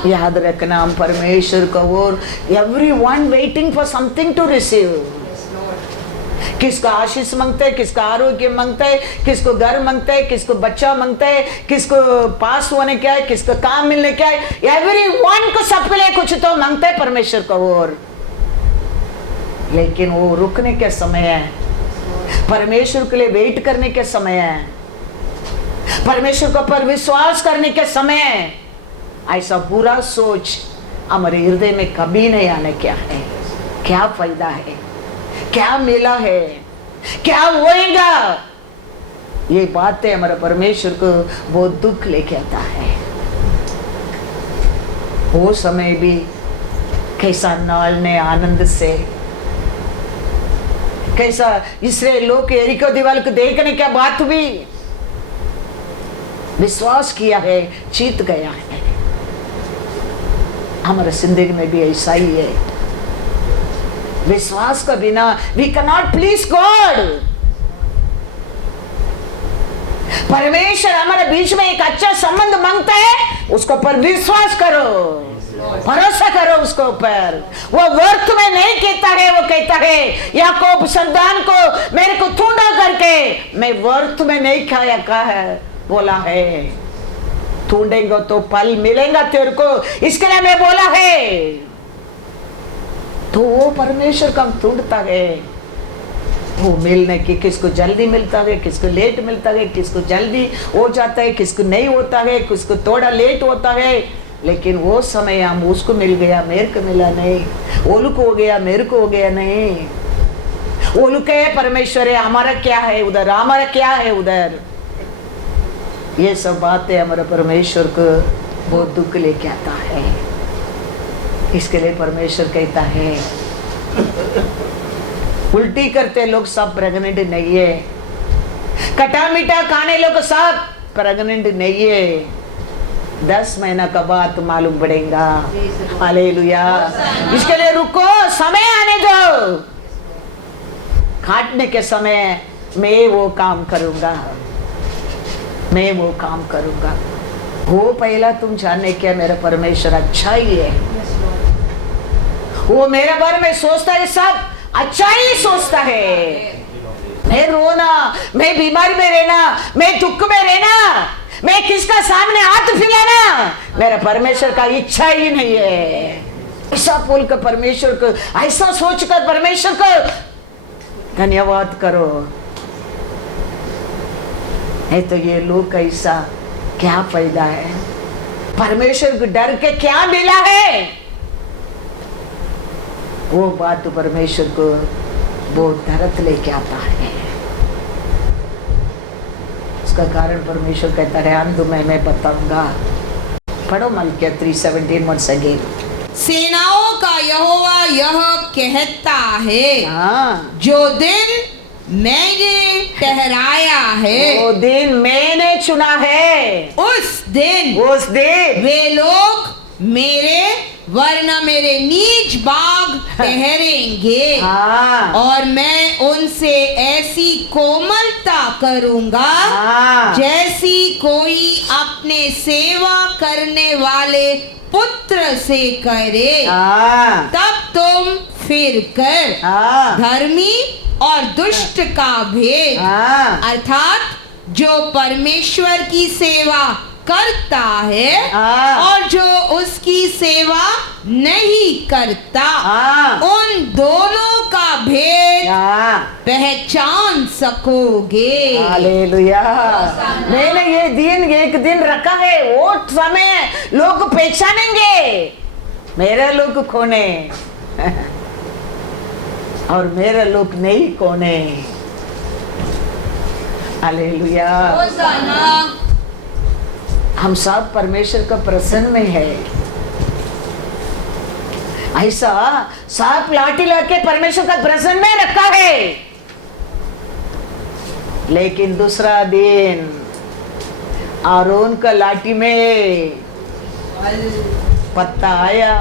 याद रखना हम परमेश्वर को और everyone waiting for something to receive. किसको आशीष मांगते हैं, किसको आरोग्य मांगते हैं, किसको घर मांगते हैं, किसको बच्चा मांगते हैं, किसको पास होने क्या है, किसको काम मिलने क्या है। एवरीवन को सबके लिए कुछ तो मांगते हैं परमेश्वर को और, लेकिन वो रुकने के समय है, परमेश्वर के लिए वेट करने के समय है, परमेश्वर को पर विश्वास करने के समय है। ऐसा बुरा सोच हमारे हृदय में कभी नहीं आने क्या है, क्या फायदा है, क्या मिला है, क्या होएगा। ये बातें हमारे परमेश्वर को बहुत दुख लेके आता है। वो समय भी कैसा नाल ने आनंद से, कैसा इसराइल लोग के यरीको दीवार को देखने क्या बात भी विश्वास किया है, जीत गया है। हमारे जिंदगी में भी ऐसा ही है। विश्वास के बिना we can not please God. परमेश्वर हमारे बीच में एक अच्छा संबंध मांगता है, उसको पर विश्वास करो, भरोसा करो उसको ऊपर। वो व्यर्थ में नहीं कहता है, वो कहता है याकूब संतान को मेरे को ढूंढा करके मैं व्यर्थ में नहीं खाया कहा है, बोला है ढूंढेंगे तो फल मिलेगा तेरे को, इसके लिए मैं बोला है। तो वो परमेश्वर कब ढूंढता है, वो मिलने की किसको जल्दी मिलता है, किसको लेट मिलता है, किसको जल्दी हो जाता है, किसको नहीं होता है, किसको थोड़ा लेट होता है। लेकिन वो समय हम उसको मिल गया, मेरे को मिला नहीं, ओलू को हो गया, मेरे को हो गया नहीं। ओलू के परमेश्वर है, हमारा क्या है उधर, हमारा क्या है उधर। ये सब बातें हमारे परमेश्वर को बहुत दुख लेके आता है। इसके लिए परमेश्वर कहता है उल्टी करते लोग सब प्रेग्नेंट नहीं है, कटा मीठा खाने लोग सब प्रेग्नेंट नहीं है। 10 महीना का बाद मालूम पड़ेगा। हालेलुया, इसके लिए रुको, समय आने दो। काटने के समय मैं वो काम करूंगा, मैं वो काम करूंगा। वो पहला तुम जानने क्या, मेरा परमेश्वर अच्छा ही है। वो मेरे बारे में सोचता है, सब अच्छा ही सोचता है। मैं रोना, मैं बीमारी में रहना, मैं दुख में रहना, मैं किसका सामने हाथ फैलाना, मेरा परमेश्वर का इच्छा ही नहीं है। ऐसा बोलकर परमेश्वर को, ऐसा सोचकर परमेश्वर को धन्यवाद करो। नहीं तो ये लोग कैसा, क्या फायदा है। परमेश्वर को डर के क्या मिला है, वो बात तो परमेश्वर को बहुत दर्द लेके आता है। उसका कारण परमेश्वर कहता है अंत में मैं बताऊंगा। पढ़ो मलकिया 3:17 once again। सेनाओं का यहोवा यह कहता है, हाँ, जो दिन मैंने ठहराया है, वो दिन मैंने चुना है, उस दिन वे लोग मेरे वरना मेरे नीच बाग ठहरेंगे। हाँ, और मैं उनसे ऐसी कोमलता करूंगा, हाँ, जैसी कोई अपने सेवा करने वाले पुत्र से करे। हाँ, तब तुम फिर कर हाँ, धर्मी और दुष्ट का भेद, हाँ, अर्थात जो परमेश्वर की सेवा करता है हाँ, और जो उसकी सेवा नहीं करता, हाँ, उन दोनों का भेद हाँ पहचान सकोगे। हालेलुया। मैंने ये दिन एक दिन रखा है, वो समय लोग पहचानेंगे मेरे लोग कौन है और मेरे लोग नहीं कौन है। हालेलुया। हम सब परमेश्वर का प्रसन्न में है। ऐसा सांप लाठी लाके परमेश्वर का प्रसन्न में रखा है, लेकिन दूसरा दिन आरोन का लाठी में पत्ता आया,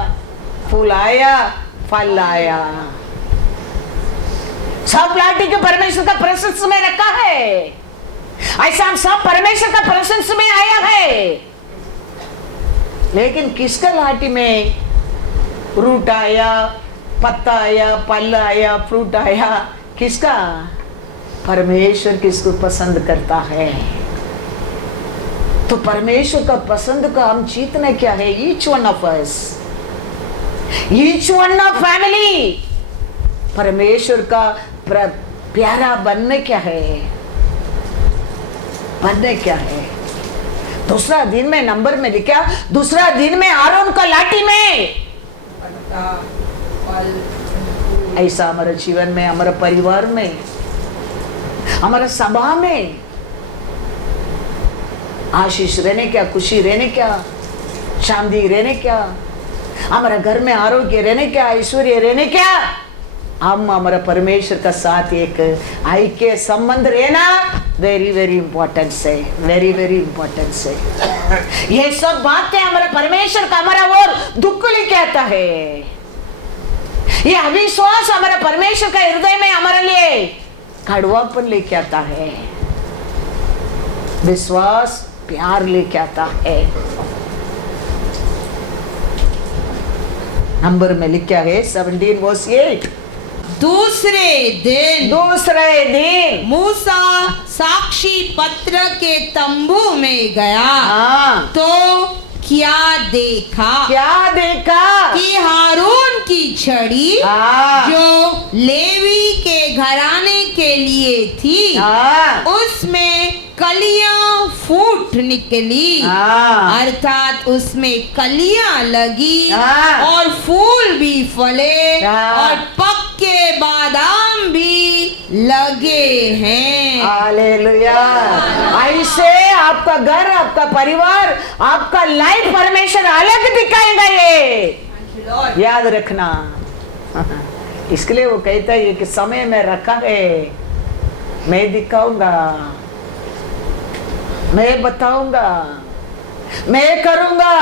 फूल आया, फल आया। सब लाठी के परमेश्वर का प्रशंसा में रखा है। ऐसा हम सब परमेश्वर का प्रशंसा में आया है, लेकिन किसका लाठी में रूट आया, पत्ता आया, फल आया, फ्रूट आया? किसका? परमेश्वर किसको पसंद करता है? तो परमेश्वर का पसंद का हम जीतना क्या है? Each one of us, each one of family परमेश्वर का प्यारा बनने क्या है? बनने क्या है? दूसरा दिन में नंबर में लिखा, दूसरा दिन में आरोन का लाठी में। ऐसा हमारे जीवन में, हमारे परिवार में, हमारे सभा में आशीष रहने क्या, खुशी रहने क्या, शांति रहने क्या, हमारे घर में आरोग्य रहने क्या, ऐश्वर्य रहने क्या, हम हमारा परमेश्वर का साथ एक ऐक्य संबंध रहना वेरी वेरी इंपॉर्टेंट है, वेरी वेरी इंपॉर्टेंट है। ये सब बातें हमारा परमेश्वर का हमारा वो दुख लेके आता है। ये अविश्वास हमारा परमेश्वर का हृदय में हमारे लिए कड़वापन लेके आता है, विश्वास प्यार लेके आता है। नंबर में लिखा है 17:8। दूसरे दिन मूसा साक्षी पत्र के तंबू में गया। हाँ, तो क्या देखा कि हारून की छड़ी हाँ, जो लेवी के घराने के लिए थी, हाँ, उसमें कलियां फूट निकली। हाँ, अर्थात उसमें कलियां लगी हाँ, और फूल भी फले हाँ, और पक्के बादाम भी लगे हैं। हालेलुया। ऐसे आपका घर, आपका परिवार, आपका लाइफ परमेश्वर अलग दिखाएगा, ये याद रखना। इसके लिए वो कहता है कि समय में रखा है, मैं दिखाऊंगा, मैं बताऊंगा, मैं करूंगा।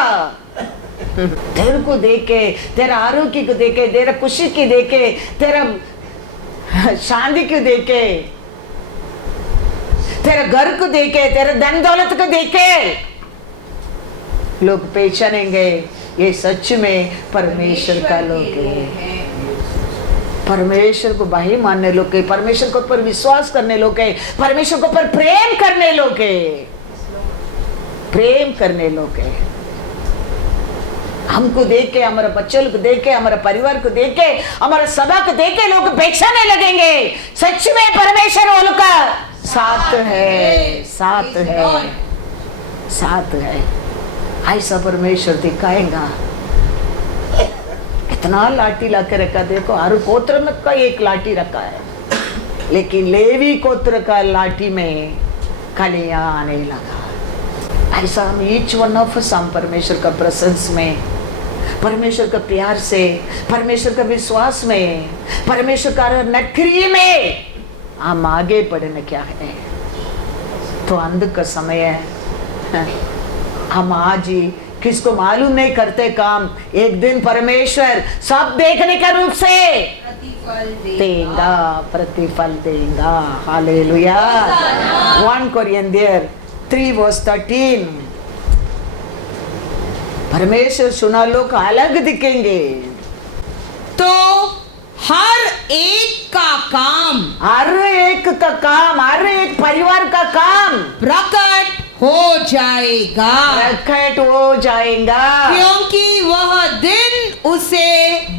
तेरे को देखे, तेरा आरोग्य को देखे, तेरा खुशी की देखे, तेरा शांति को देखे, तेरा घर को देखे, तेरे धन दौलत को देखे, लोग पहचानेंगे ये सच में परमेश्वर का लोग है। परमेश्वर को भाई मानने लोग है, परमेश्वर के ऊपर विश्वास करने लोग है, परमेश्वर के ऊपर प्रेम करने लोग है, प्रेम करने लोग है। हमको देख के, हमारे बच्चों को देख के, हमारे परिवार को देख के, हमारे सभा को देख के लोग पहचानने लगेंगे सच में परमेश्वर वो लोग का साथ है, साथ है, साथ है। ऐसा परमेश्वर दिखाएगा। कितना लाठी लाके रखा, देखो हर गोत्र में का एक लाठी रखा है, लेकिन लेवी गोत्र का लाठी में कलियां आने लगा। ऐसा हम ईच वन ऑफ अस हम परमेश्वर का प्रशंस में, परमेश्वर का प्यार से, परमेश्वर का विश्वास में, परमेश्वर का नक्रिय में हम आगे बढ़ने क्या है। तो अंध का समय है, हम आज ही किसको मालूम नहीं करते काम, एक दिन परमेश्वर सब देखने का रूप से देगा, प्रतिफल देगा। हालेलुया। 1 कोरिन्थियर 3:13। परमेश्वर सुना लोग अलग दिखेंगे। तो हर एक का काम, हर एक का काम, हर एक परिवार का काम प्रकट हो जाएगा, प्रकट हो जाएगा, क्योंकि वह दिन उसे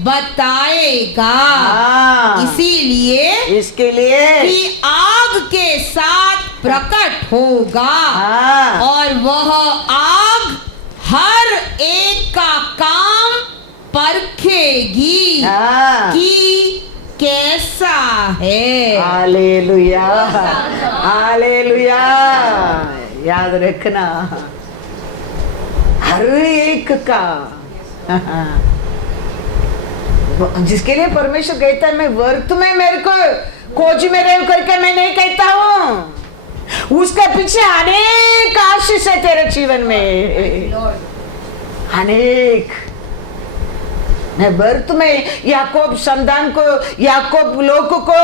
बताएगा। हाँ, इसीलिए इसके लिए कि आग के साथ प्रकट होगा हाँ, और वह आग हर एक का काम परखेगी हाँ, कि कैसा है। Hallelujah, hallelujah. याद रखना, हर एक का जिसके लिए परमेश्वर कहता है मैं वर्त में मेरे को खोज में रह करके मैं नहीं कहता हूं, उसके पीछे अनेक आशीष है तेरे जीवन में, अनेक। मैं वर्त में याकूब संतान को, याकूब लोग को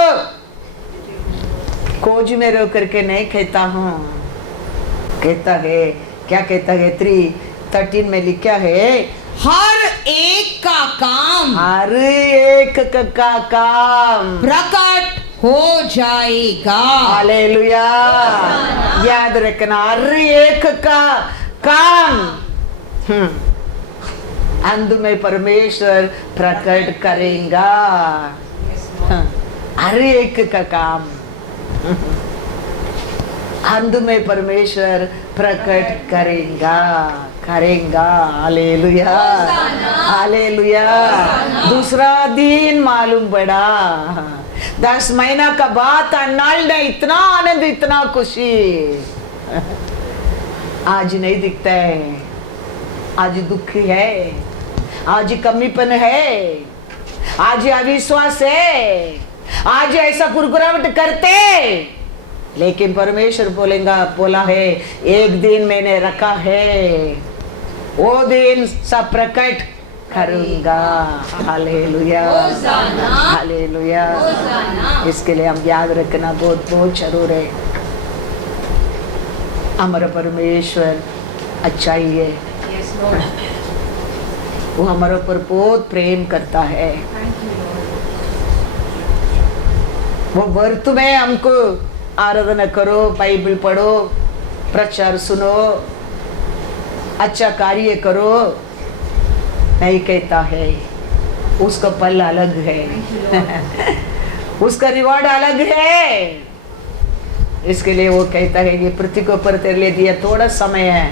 खोज में रह करके नहीं कहता हूं, कहता है, क्या कहता है 3:13 में लिखा है, हर एक का काम हर एक का काम प्रकट हो जाएगा। हालेलुया। याद रखना, हर एक का काम अंत में परमेश्वर प्रकट करेगा। हर एक का काम अंत में परमेश्वर प्रकट करेगा, करेगा। Hallelujah, hallelujah. दूसरा दिन मालूम पड़ा, 10 महीना का बाद अन्नाल ने इतना आनंद, इतना खुशी आज नहीं दिखता है। आज दुखी है, आज कमीपन है, आज अविश्वास है, आज ऐसा कुरकुरावट करते, लेकिन परमेश्वर बोला है एक दिन मैंने रखा है, वो दिन सब प्रकट करूंगा। Hallelujah, hallelujah. इसके लिए हम याद रखना बहुत बहुत जरूर है। हमारा परमेश्वर अच्छा ही है, वो हमारे ऊपर बहुत प्रेम करता है। वो वर्त में हमको आराधना करो, बाइबल पढ़ो, प्रचार सुनो, अच्छा कार्य करो नहीं कहता है, उसका पल अलग है उसका रिवॉर्ड अलग है। इसके लिए वो कहता है ये पृथ्वी के ऊपर तेरे लिए दिया थोड़ा समय है,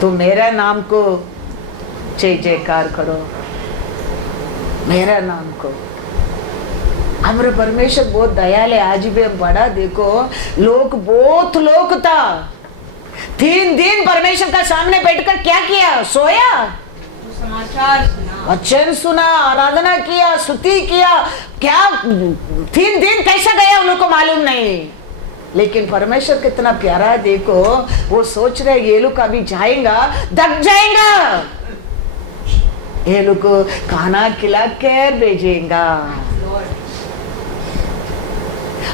तो मेरा नाम को जय जयकार करो, मेरा नाम को। हमारे परमेश्वर बहुत दयाल है। आज भी हम पढ़ा, देखो बहुत लोग था, 3 दिन परमेश्वर का सामने बैठकर क्या किया, सोया, समाचार सुना, वचन सुना, आराधना किया, स्तुति किया। क्या 3 दिन कैसा गया उन लोग को मालूम नहीं, लेकिन परमेश्वर कितना प्यारा है। देखो वो सोच रहे ये लोग अभी जाएगा, दब जाएगा, ये लोग को खाना खिला के भेजेगा।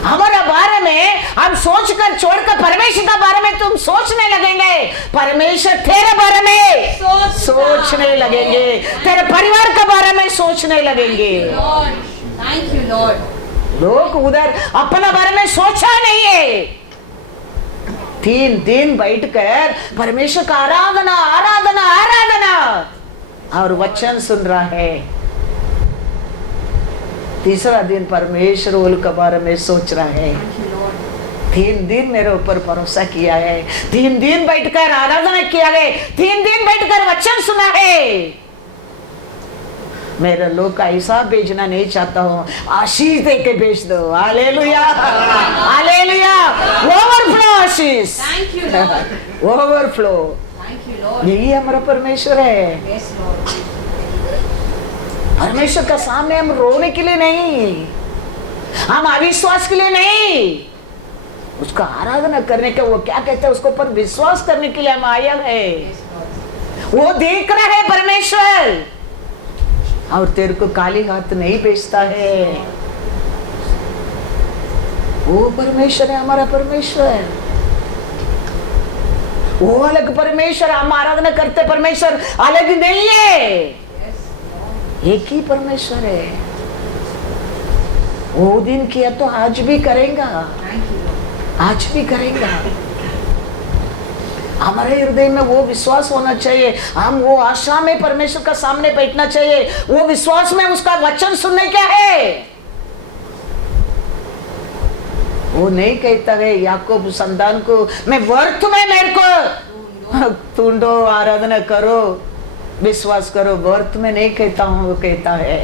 हमारा बारे में हम सोचकर छोड़कर परमेश्वर का बारे में तुम सोचने लगेंगे, परमेश्वर तेरे बारे में सोचने लगेंगे, तेरे परिवार के बारे में सोचने लगेंगे। Thank you Lord. लोग उधर अपना बारे में सोचा नहीं है। 3 दिन बैठकर परमेश्वर का आराधना आराधना आराधना और वचन सुन रहा है। तीसरा दिन परमेश्वर उनके बारे में सोच रहा है। 3 दिन मेरे ऊपर भरोसा किया है, 3 दिन बैठकर आराधना किया है, 3 दिन बैठकर वचन सुना है। मेरे लोग का ऐसा भेजना नहीं चाहता हूँ, आशीष दे के भेज दो। Hallelujah, hallelujah. Overflow Ashish, thank you Lord, overflow. Thank you Lord. यही हमारा परमेश्वर है। Yes Lord. परमेश्वर का सामने हम रोने के लिए नहीं, हम अविश्वास के लिए नहीं, उसका आराधना करने के, वो क्या कहते हैं, उसके ऊपर विश्वास करने के लिए हम आया है। वो देख रहा है परमेश्वर, और तेरे को काली हाथ नहीं बेचता है। वो परमेश्वर है हमारा परमेश्वर, वो अलग परमेश्वर। हम आराधना करते परमेश्वर अलग नहीं है, एक ही परमेश्वर है। वो दिन किया तो आज भी करेगा, आज भी करेगा। हमारे हृदय में वो विश्वास होना चाहिए, हम वो आशा में परमेश्वर का सामने बैठना चाहिए, वो विश्वास में उसका वचन सुनने क्या है। वो नहीं कहता है याकूब संतान को, मैं व्यर्थ में मेरे को ढूंढो, आराधना करो, विश्वास करो, व्यर्थ में नहीं कहता हूं। वो कहता है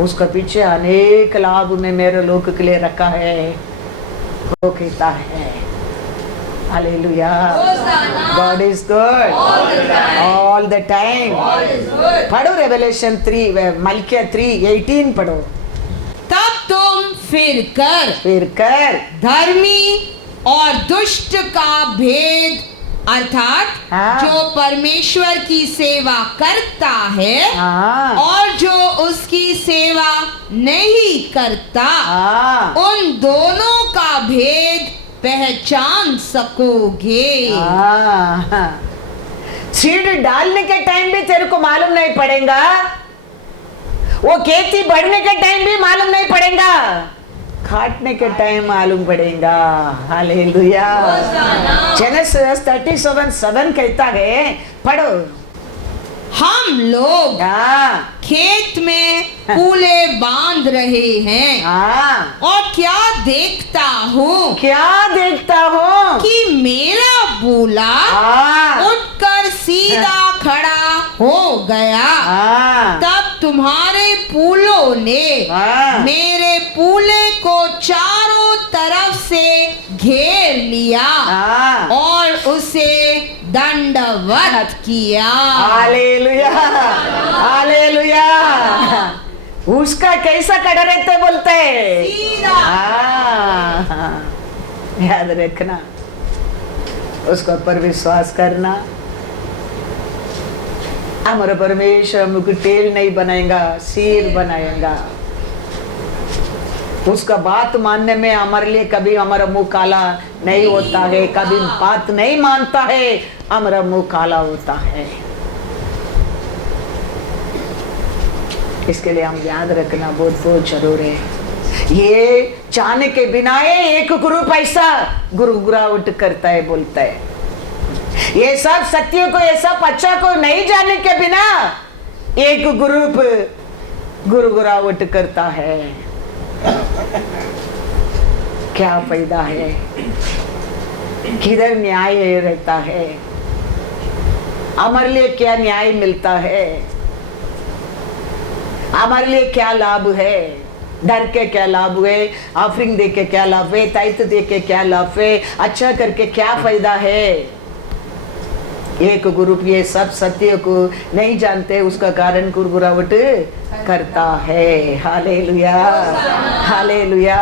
उसका पीछे अनेक लाभ में मेरे लोग के लिए रखा है। वो कहता है hallelujah, God is good all the time. पढ़ो रेवलेशन 3, मलकिया 3:18 पढ़ो। तब तुम फिर कर धर्मी और दुष्ट का भेद, अर्थात हाँ। जो परमेश्वर की सेवा करता है हाँ। और जो उसकी सेवा नहीं करता, हाँ। उन दोनों का भेद पहचान सकोगे। हाँ। सीड डालने के टाइम भी तेरे को मालूम नहीं पड़ेगा, वो खेती बढ़ने के टाइम भी मालूम नहीं पड़ेगा, काटने के टाइम मालूम पड़ेगा। हालेलुया। जेनेसिस 37:7 कहता है, पढ़ो। हम लोग खेत में फूले बांध रहे हैं और क्या देखता हूँ कि मेरा बूला उठकर सीधा खड़ा हो गया। तब तुम्हारे फूलों ने मेरे फूले को चारों तरफ से घेर लिया और उसे दंडवत किया। Hallelujah, hallelujah. उसका कैसा खड़ा रहते बोलते हैं, याद रखना, उसके ऊपर विश्वास करना। हमारा परमेश्वर हमको टेल नहीं बनाएगा, सिर बनाएगा। उसका बात मानने में हमारे लिए कभी हमारा मुंह काला नहीं होता है, कभी बात नहीं मानता है हमारा मुंह काला होता है। इसके लिए हम याद रखना बहुत बहुत जरूर है। ये जाने के बिना एक ग्रुप ऐसा गुरुगुरावट करता है, बोलता है ये सब सत्य को, ये सब अच्छा को नहीं जाने के बिना एक ग्रुप गुरुगुरावट करता है। क्या फायदा है, किधर न्याय रहता है, हमारे लिए क्या न्याय मिलता है, हमारे लिए क्या लाभ है, डर के क्या लाभ है, ऑफरिंग दे के क्या लाभ है, ताइत्व दे के क्या लाभ है, अच्छा करके क्या फायदा है। एक ग्रुप ये सब सत्य को नहीं जानते, उसका कारण गुरगुरावट करता है। Hallelujah, hallelujah.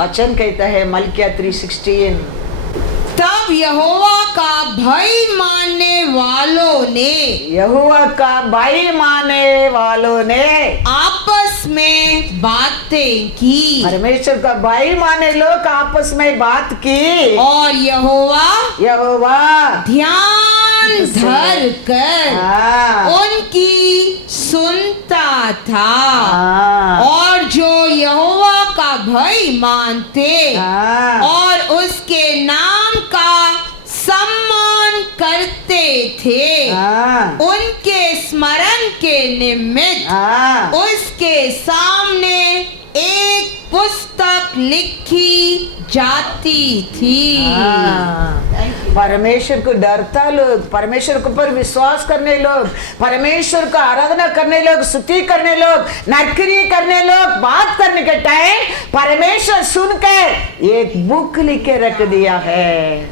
वचन कहता है मलकिया 3:16, तब यहोवा का भय मानने वालों ने, यहोवा का भय मानने वालों ने आपस में बातें की, परमेश्वर का भय माने लोग आपस में बात की, और यहोवा ध्यान धर कर उनकी सुनता था। और जो यहोवा का भय मानते और उसके नाम का सम्मान करते थे, उनके स्मरण के निमित्त उसके सामने एक पुस्तक लिखी जाती थी। परमेश्वर को डरता लोग, परमेश्वर के ऊपर विश्वास करने लोग, परमेश्वर का आराधना करने लोग, स्तुति करने लोग, नरकरी करने लोग, बात करने के टाइम परमेश्वर सुनकर एक बुक लिख के रख दिया है।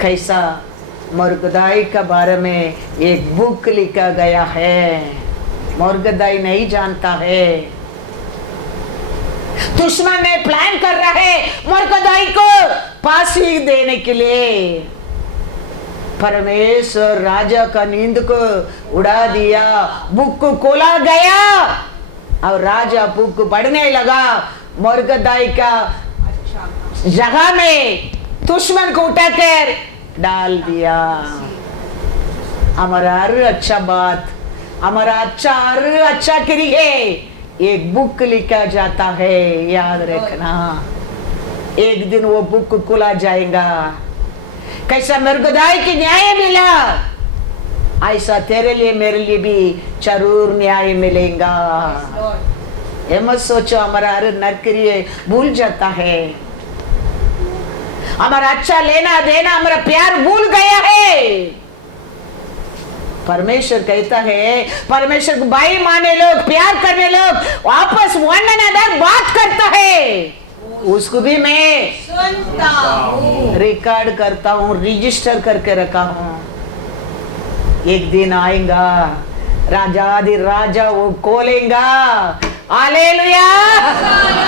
कैसा मुर्गदाई का बारे में एक बुक लिखा गया है, मुर्गदाई नहीं जानता है। दुश्मन ने प्लान कर रहा है मुर्गदाई को फांसी देने के लिए। परमेश्वर राजा का नींद को उड़ा दिया, बुक को खोला गया और राजा बुक पढ़ने लगा। मुर्गदाई का जगह में दुश्मन को उठाकर डाल दिया। हमारा हर अच्छा बात, हमारा हर अच्छा क्रिया एक बुक लिखा जाता है, याद रखना। एक दिन वो बुक खुला जाएगा। कैसा मृगदाई की न्याय मिला, ऐसा तेरे लिए मेरे लिए भी जरूर न्याय मिलेगा। ये मत सोचो हमारा हर नरकरी भूल जाता है, हमारा अच्छा लेना देना हमारा प्यार भूल गया है। परमेश्वर कहता है, परमेश्वर को भाई माने लोग, प्यार करने लोग वापस वन अनदर बात करता है, उसको भी मैं सुनता हूँ, रिकॉर्ड करता हूँ, रजिस्टर करके रखा हूँ। एक दिन आएगा राजा आदि राजा वो खोलेगा, हालेलुया,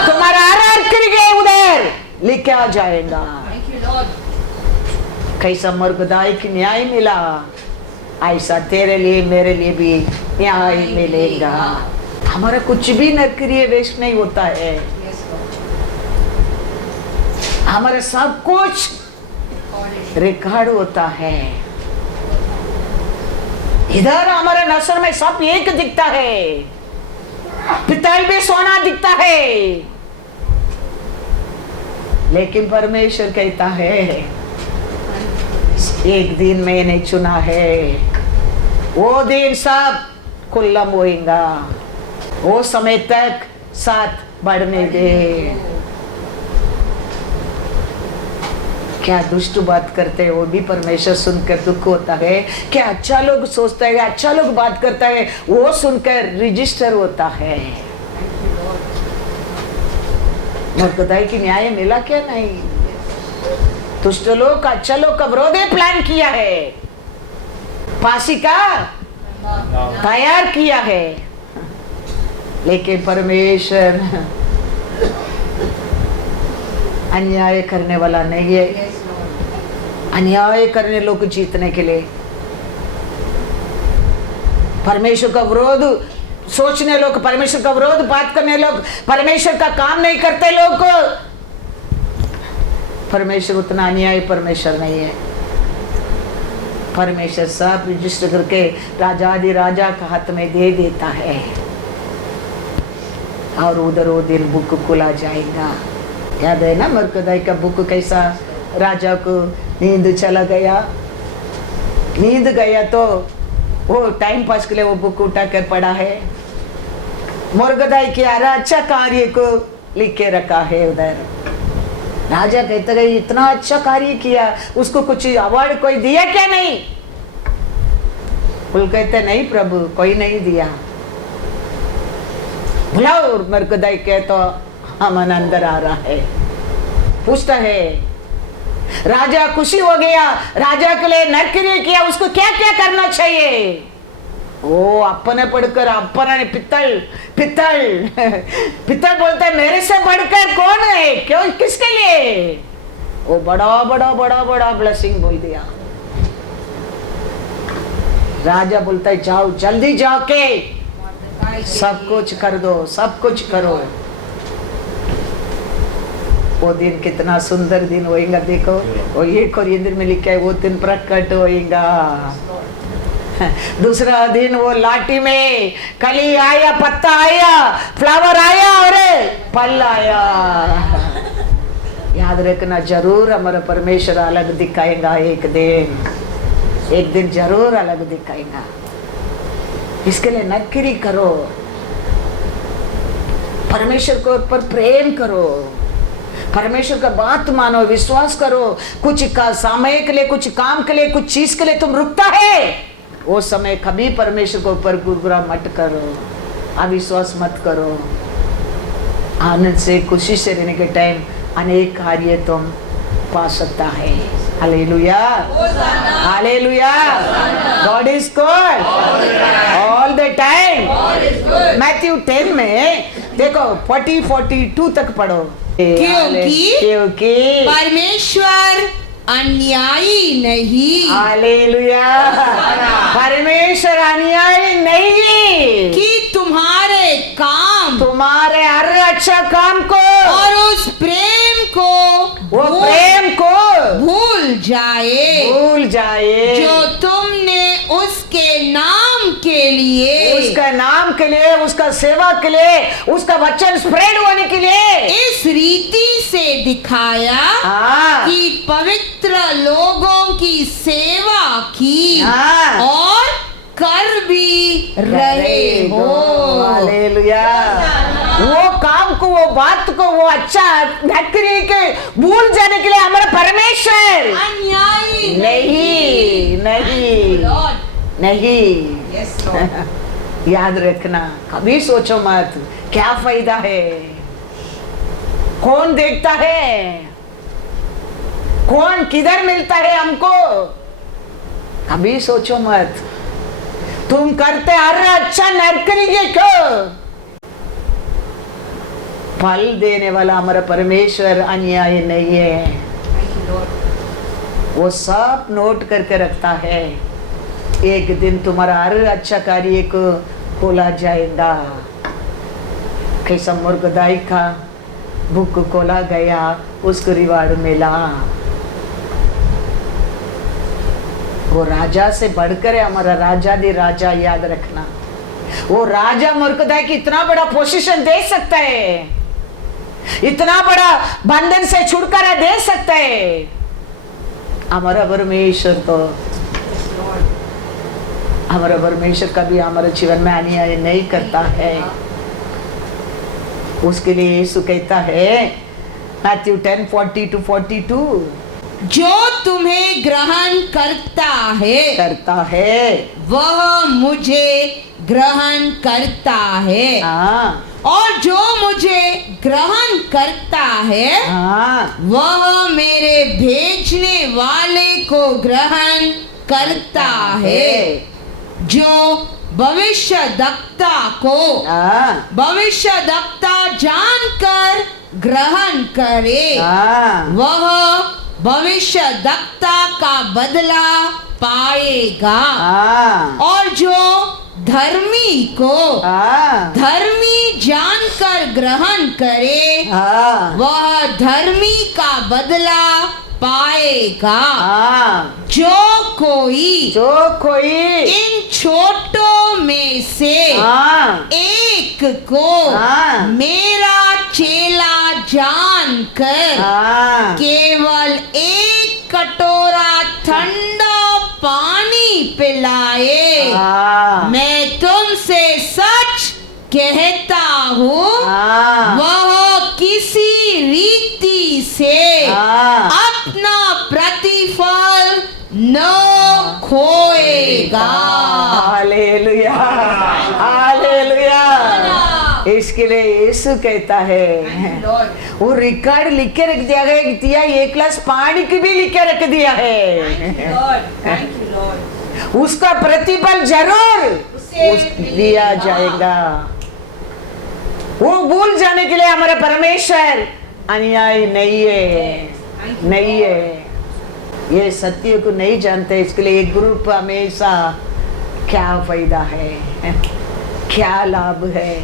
तुम्हारा हर करके उधर लेके आ जाएगा। कैसा मर्गदाई की न्याय मिला, ऐसा तेरे लिए मेरे लिए भी न्याय मिलेगा। हमारा कुछ भी नरकरी वेस्ट नहीं होता है, हमारा सब कुछ रिकॉर्ड होता है। इधर हमारा नसर में सब एक दिखता है, पितल भी सोना दिखता है, लेकिन परमेश्वर कहता है एक दिन मैंने चुना है, वो दिन सब खुल्लम होएगा, वो समय तक साथ बढ़ने दे। क्या दुष्ट बात करते हैं वो भी परमेश्वर सुनकर दुख होता है, क्या अच्छा लोग सोचता है, अच्छा लोग बात करता है वो सुनकर रजिस्टर होता है। मर्गदाई की न्याय मिला क्या? नहीं, दुष्ट लोग का अच्छा लोग का विरोध प्लान किया है, फांसी का तैयार किया है, लेकिन परमेश्वर अन्याय करने वाला नहीं है। अन्याय करने लोग जीतने के लिए, परमेश्वर का विरोध सोचने लोग, परमेश्वर का विरोध बात करने लोग, परमेश्वर का काम नहीं करते लोग, परमेश्वर उतना अन्याय परमेश्वर नहीं है। परमेश्वर सब रजिस्टर करके राजाधि राजा का हाथ में दे देता है, और उधर वो दिन बुक खुला जाएगा। याद है ना मर्गदाई का बुक कैसा राजा को नींद चला गया, नींद गया तो वो टाइम पास के लिए वो बुक उठा कर पढ़ा है। मर्गदाई के अच्छा कार्य को लिख के रखा है उधर। राजा कहते हैं इतना अच्छा कार्य किया, उसको कुछ अवार्ड कोई दिया क्या? नहीं। बोल कहते नहीं प्रभु, कोई नहीं दिया। बुलाओ मर्गदाई के, तो हम अंदर आ रहा है, पूछता है। राजा खुशी हो गया, राजा के लिए नरकरी किया, उसको क्या क्या करना चाहिए? वो अपने पढ़कर अपने पित्तल पित्तल पित्तल बोलता है मेरे से बढ़कर कौन है, क्यों, किसके लिए? वो बड़ा बड़ा बड़ा बड़ा ब्लेसिंग बोल दिया। राजा बोलता है जाओ, जल्दी जाओ के सब कुछ कर दो, सब कुछ करो। वो दिन कितना सुंदर दिन होएगा, देखो वो ये कोरियंदर में लिखा है, वो दिन प्रकट होएगा। दूसरा दिन वो लाठी में कली आया, पत्ता आया, फ्लावर आया और फल आया। याद रखना, जरूर हमारा परमेश्वर अलग दिखाएगा, एक दिन जरूर अलग दिखाएगा। इसके लिए नरकरी करो, परमेश्वर को ऊपर प्रेम करो, परमेश्वर का बात मानो, विश्वास करो। कुछ का समय के लिए, कुछ काम के लिए, कुछ चीज के लिए तुम रुकता है, वो समय कभी परमेश्वर को ऊपर गुरगुरा मत करो, अविश्वास मत करो। आनंद से, खुशी से रहने के टाइम अनेक कार्य तुम पा सकता है। Hallelujah, hallelujah. God is good all the time. Matthew 10 में देखो 40-42 तक पढ़ो। क्योंकि परमेश्वर अन्यायी नहीं। हालेलुया, परमेश्वर अन्यायी नहीं कि तुम्हारे काम, तुम्हारे हर अच्छा काम को और उस प्रेम को, वो प्रेम को भूल जाए जो जो तुमने उसके नाम के लिए, उसका नाम के लिए, उसका सेवा के लिए, उसका वचन स्प्रेड होने के लिए इस रीति से दिखाया हाँ कि पवित्र लोगों की सेवा की हाँ। और कर भी रहे हो। हालेलुया। वो काम को, वो बात को, वो अच्छा नौकरी के भूल जाने के लिए हमारा परमेश्वर अन्यायी नहीं नहीं लॉर्ड। नहीं। Yes Lord. याद रखना, कभी सोचो मत क्या फायदा है, कौन देखता है, कौन किधर मिलता है हमको, कभी सोचो मत। तुम करते हर अच्छा नौकरी के क्यों, फल देने वाला हमारा परमेश्वर अन्याय नहीं है। वो सब नोट करके रखता है। एक दिन तुम्हारा हर अच्छा कार्य को खोला जाएगा। कैसा मुर्गदाई का बुक खोला गया, उसको रिवार्ड मिला। वो राजा से बढ़कर है हमारा राजा दी राजा, याद रखना। वो राजा मुर्गदाई की इतना बड़ा पोजीशन दे सकता है, इतना बड़ा बंधन से छुटकारा दे सकता है। हमारा परमेश्वर तो, हमारा परमेश्वर कभी हमारे जीवन में अन्याय नहीं करता है। उसके लिए यीशु कहता है मैथ्यू 10:40-42, जो तुम्हें ग्रहण करता है वह मुझे ग्रहण करता है, हाँ और जो मुझे ग्रहण करता है हाँ वह मेरे भेजने वाले को ग्रहण करता है। जो भविष्यद्वक्ता को हाँ भविष्यद्वक्ता जानकर ग्रहण करे हाँ वह भविष्यद्वक्ता का बदला पाएगा, हाँ और जो धर्मी को हाँ धर्मी जानकर ग्रहण करे हाँ वह धर्मी का बदला पाएगा। हाँ। जो कोई इन छोटों में से हाँ एक को हाँ। मेरा चेला जानकर हाँ केवल एक कटोरा ठंडा पानी पिलाए, हाँ मैं तुमसे सच कहता हूँ हाँ वह किसी रीति से हाँ। अपना प्रतिफल न खोएगा। Hallelujah hallelujah. इसके लिए यीशु कहता है, वो रिकॉर्ड लिख के रख दिया गया, एक गिलास पानी की भी लिख के रख दिया है। उसका प्रतिफल जरूर दिया जाएगा। वो भूल जाने के लिए हमारा परमेश्वर अन्याय नहीं है, नहीं है। ये सत्य को नहीं जानते, इसके लिए एक ग्रुप हमेशा क्या फायदा है, क्या लाभ है।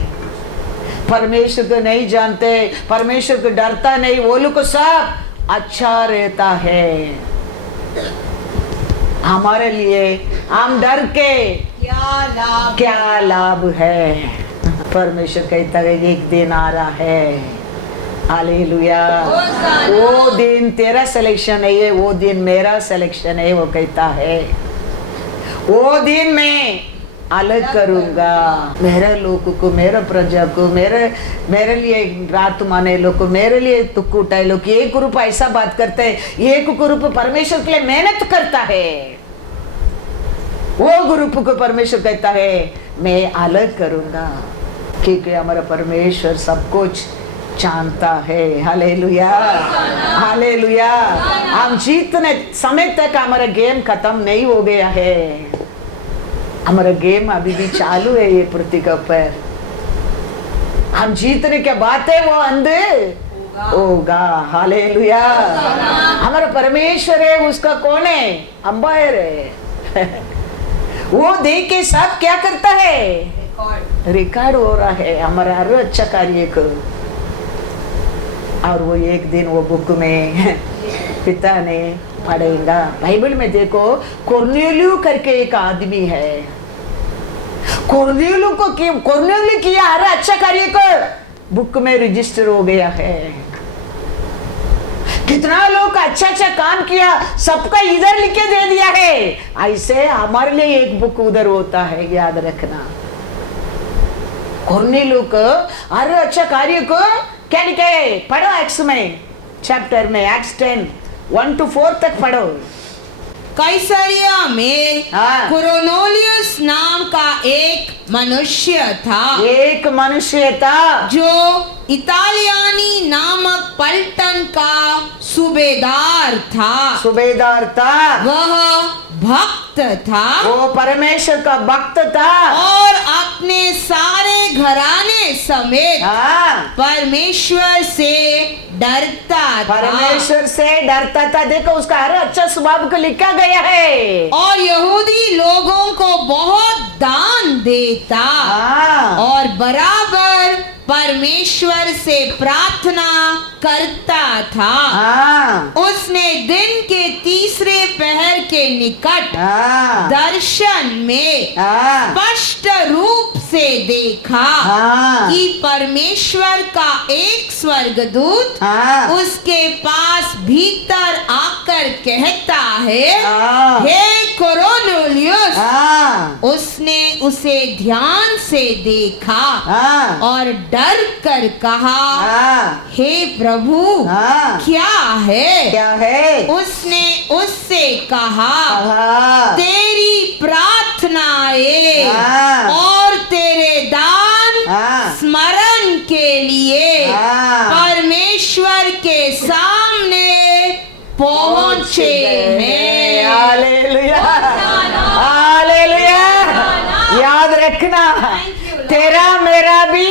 परमेश्वर को नहीं जानते, परमेश्वर को डरता नहीं, वो लोग को सब अच्छा रहता है। हमारे लिए हम डर के क्या लाभ है। परमेश्वर कहता है एक दिन आ रहा है, हालेलुया। वो दिन तेरा सिलेक्शन नहीं है, वो दिन मेरा सिलेक्शन है। वो कहता है वो दिन मैं अलग करूंगा मेरे लोगों को, मेरे प्रजा को, मेरे लिए रात माने लोग को, मेरे लिए तुकुटाए लोग। एक ग्रुप ऐसा बात करते हैं, एक ग्रुप परमेश्वर के लिए मेहनत करता है। वो ग्रुप को परमेश्वर कहता है मैं अलग करूंगा, क्योंकि हमारा परमेश्वर सब कुछ जानता है। Hallelujah hallelujah. हम जीतने समय तक हमारा गेम खत्म नहीं हो गया है, हमारा गेम अभी भी चालू है ये पृथ्वी के ऊपर। हम जीतने के बाद है वो अंधे होगा। हालेलुया। हमारा परमेश्वर है, उसका कौन है, अंबायर है। वो देख के सब क्या करता है, रिकॉर्ड हो रहा है हमारा हर अच्छा कार्य को। और वो एक दिन वो बुक में पिता ने पढ़ेगा। बाइबल में देखो, कोर्नेलियो करके एक आदमी है। कोर्नेलियो किया हर अच्छा कार्य को बुक में रजिस्टर हो गया है। कितना लोग अच्छा अच्छा काम किया, सबका इधर लिख के दे दिया है। ऐसे हमारे लिए एक बुक उधर होता है, याद रखना। कोर्नेलियो को हर अच्छा कार्य को क्या लिखा है, पढ़ो एक्स में चैप्टर में, एक्स 10 1 to 4 तक पढ़ो। कैसरिया में कोर्नेलियस नाम का एक मनुष्य था, एक मनुष्य था जो इतालियानी नामक पलटन का सूबेदार था। वह भक्त था, वो परमेश्वर का भक्त था और अपने सारे घराने समेत परमेश्वर से डरता था। परमेश्वर से डरता था। देखो उसका हर अच्छा स्वभाव को लिखा गया है। और यहूदी लोगों को बहुत दान देता और बराबर परमेश्वर से प्रार्थना करता था। उसने दिन के तीसरे पहर के निकट दर्शन में स्पष्ट रूप से देखा कि परमेश्वर का एक स्वर्गदूत उसके पास भीतर आकर कहता है, हे कोर्नेलियस। उसने उसे ध्यान से देखा और डर कर कहा, हे प्रभु, क्या है? उसने उससे कहा, तेरी प्रार्थनाएं और तेरे दान स्मरण के लिए परमेश्वर के सामने पहुंचे हैं। Hallelujah, hallelujah. याद रखना, तेरा मेरा भी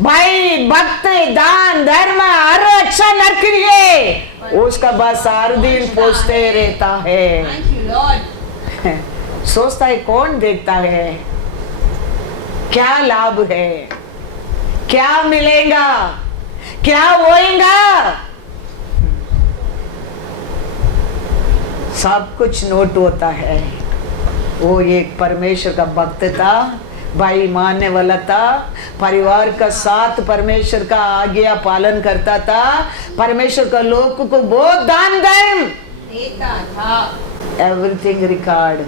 भाई भक्त दान धर्म हर अच्छा नरकरी है, उसका बस हर दिन पूछते रहता है। सोचता है कौन देखता है, क्या लाभ है, क्या मिलेगा, क्या होएगा, सब कुछ नोट होता है। वो एक परमेश्वर का भक्त था, भाई मानने वाला था, परिवार का साथ परमेश्वर का आज्ञा पालन करता था, परमेश्वर का लोग को बहुत दान धर्म देता था। Everything record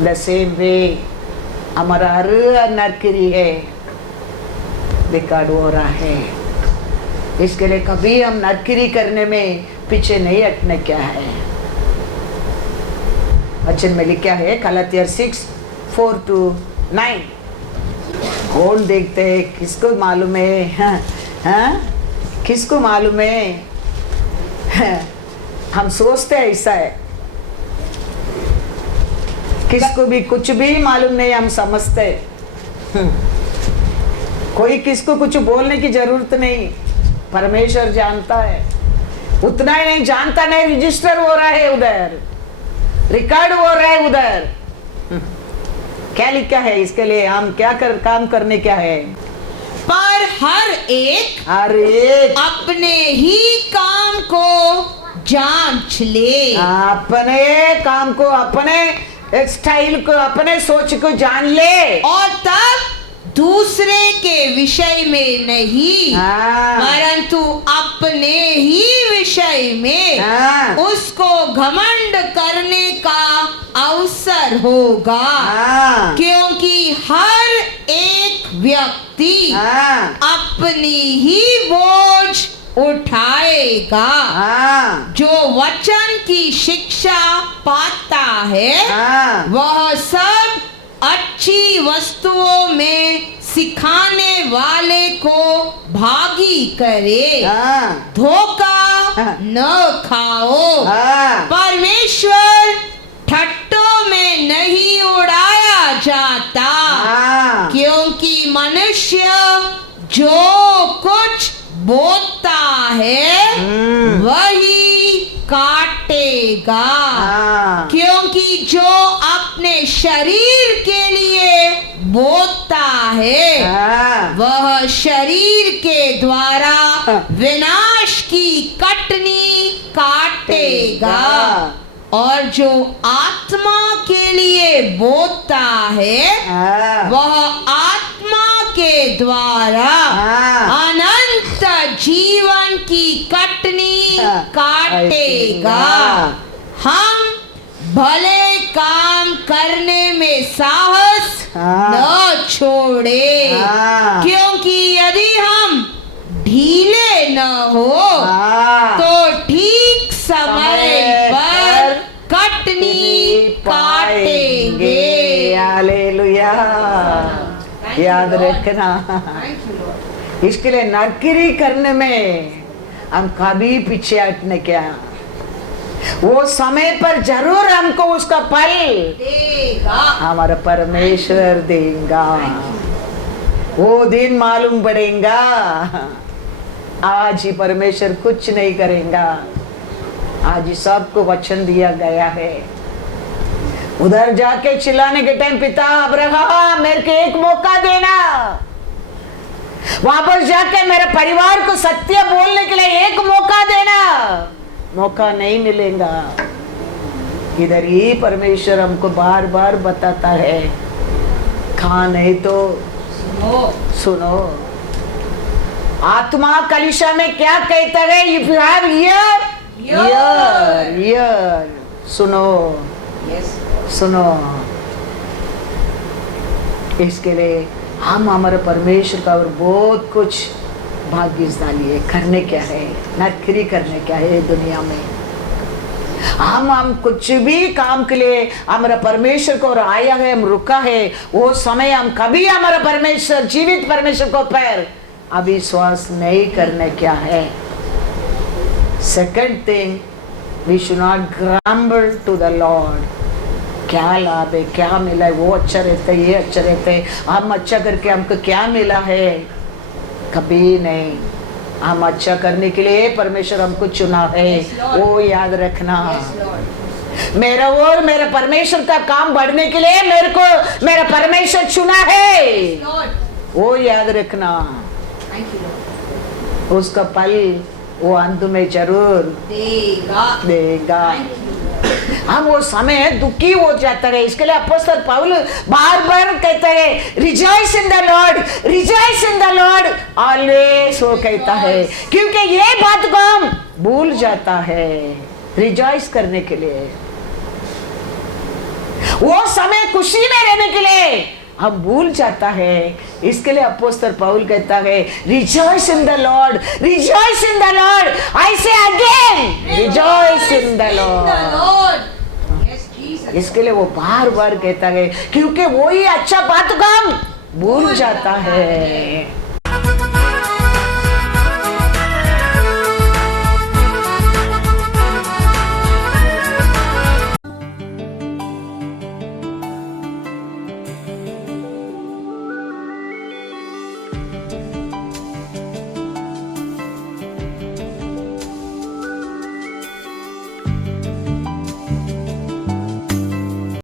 the same way हमारा हर नरकरी है रिकॉर्ड हो रहा है। इसके लिए कभी हम नरकरी करने में पीछे नहीं हटने क्या है। वचन में लिखा है गलातियर 6:4-9। कौन देखते हैं, किसको मालूम है? किसको मालूम है? हम सोचते हैं ऐसा है, किसको भी कुछ भी मालूम नहीं, हम समझते कोई किसको कुछ बोलने की जरूरत नहीं, परमेश्वर जानता है। उतना ही नहीं जानता, नहीं रजिस्टर हो रहा है उधर, रिकॉर्ड हो रहा है उधर। क्या लिखा है, इसके लिए हम क्या काम करने क्या है? पर हर एक अपने ही काम को जांच ले, अपने काम को, अपने स्टाइल को, अपने सोच को जान ले, और तब दूसरे के विषय में नहीं परंतु अपने ही विषय में उसको घमंड करने का अवसर होगा। क्योंकि हर एक व्यक्ति अपनी ही बोझ उठाएगा। जो वचन की शिक्षा पाता है वह सब अच्छी वस्तुओं में सिखाने वाले को भागी करे। धोखा न खाओ, परमेश्वर ठट्टों में नहीं उड़ाया जाता, क्योंकि मनुष्य जो कुछ बोता है वही काटेगा। क्योंकि जो अपने शरीर के लिए बोता है वह शरीर के द्वारा विनाश की कटनी काटेगा, और जो आत्मा के लिए बोता है हाँ, वह आत्मा के द्वारा हाँ। अनंत जीवन की कटनी हाँ, काटेगा। हम भले काम करने में साहस हाँ। न छोड़े, हाँ। क्योंकि यदि हम ढीले न हो हाँ। तो ठीक समय पर कटनी काटेंगे। हालेलुया। याद रखना, इसके लिए नौकरी करने में हम कभी पीछे हटने क्या, वो समय पर जरूर हमको उसका फल देगा। हमारा परमेश्वर देगा। वो दिन मालूम पड़ेगा। आज ही परमेश्वर कुछ नहीं करेगा, आज ही सबको वचन दिया गया है। उधर जाके चिल्लाने के टाइम, पिता अब्राहम मेरे को एक मौका देना, वापस जाके मेरे परिवार को सत्य बोलने के लिए एक मौका देना, मौका नहीं मिलेगा। इधर ही परमेश्वर हमको बार बार बताता है, कहा नहीं तो सुनो। आत्मा कलीसिया में क्या कहता है, इफ यू हैव ईयर सुनो, सुनो। इसके लिए हम हमारे परमेश्वर का और बहुत कुछ भाग्यशाली है। करने क्या है, नौकरी करने क्या है दुनिया में। हम कुछ भी काम के लिए हमारा परमेश्वर को आया है, हम रुका है, वो समय हम कभी हमारा परमेश्वर, जीवित परमेश्वर को पैर अविश्वास नहीं करने क्या है। Second thing, we should not grumble to the Lord. क्या लाभ है, क्या मिला है, वो अच्छा रहता है, ये अच्छा रहता है, हम अच्छा करके हमको क्या मिला है, कभी नहीं। हम अच्छा करने के लिए परमेश्वर हमको चुना है, वो याद रखना। मेरा और मेरा परमेश्वर का काम बढ़ने के लिए मेरे को मेरा परमेश्वर चुना है, वो याद रखना। उसका फल वो अंत में जरूर देगा। हम वो समय दुखी हो जाता है, इसके लिए अपोस्तल पौल बार बार कहता है, rejoice in the Lord, rejoice in the Lord always, वो कहता है, क्योंकि ये बात को हम भूल जाता है। रिजॉइस करने के लिए, वो समय खुशी में रहने के लिए हम भूल जाता है। इसके लिए अपोस्तल पौल कहता है, rejoice in the Lord, rejoice in the Lord, I say again, rejoice in the Lord. इसके लिए वो बार बार कहता है, क्योंकि वो ही अच्छा बात को हम भूल जाता है।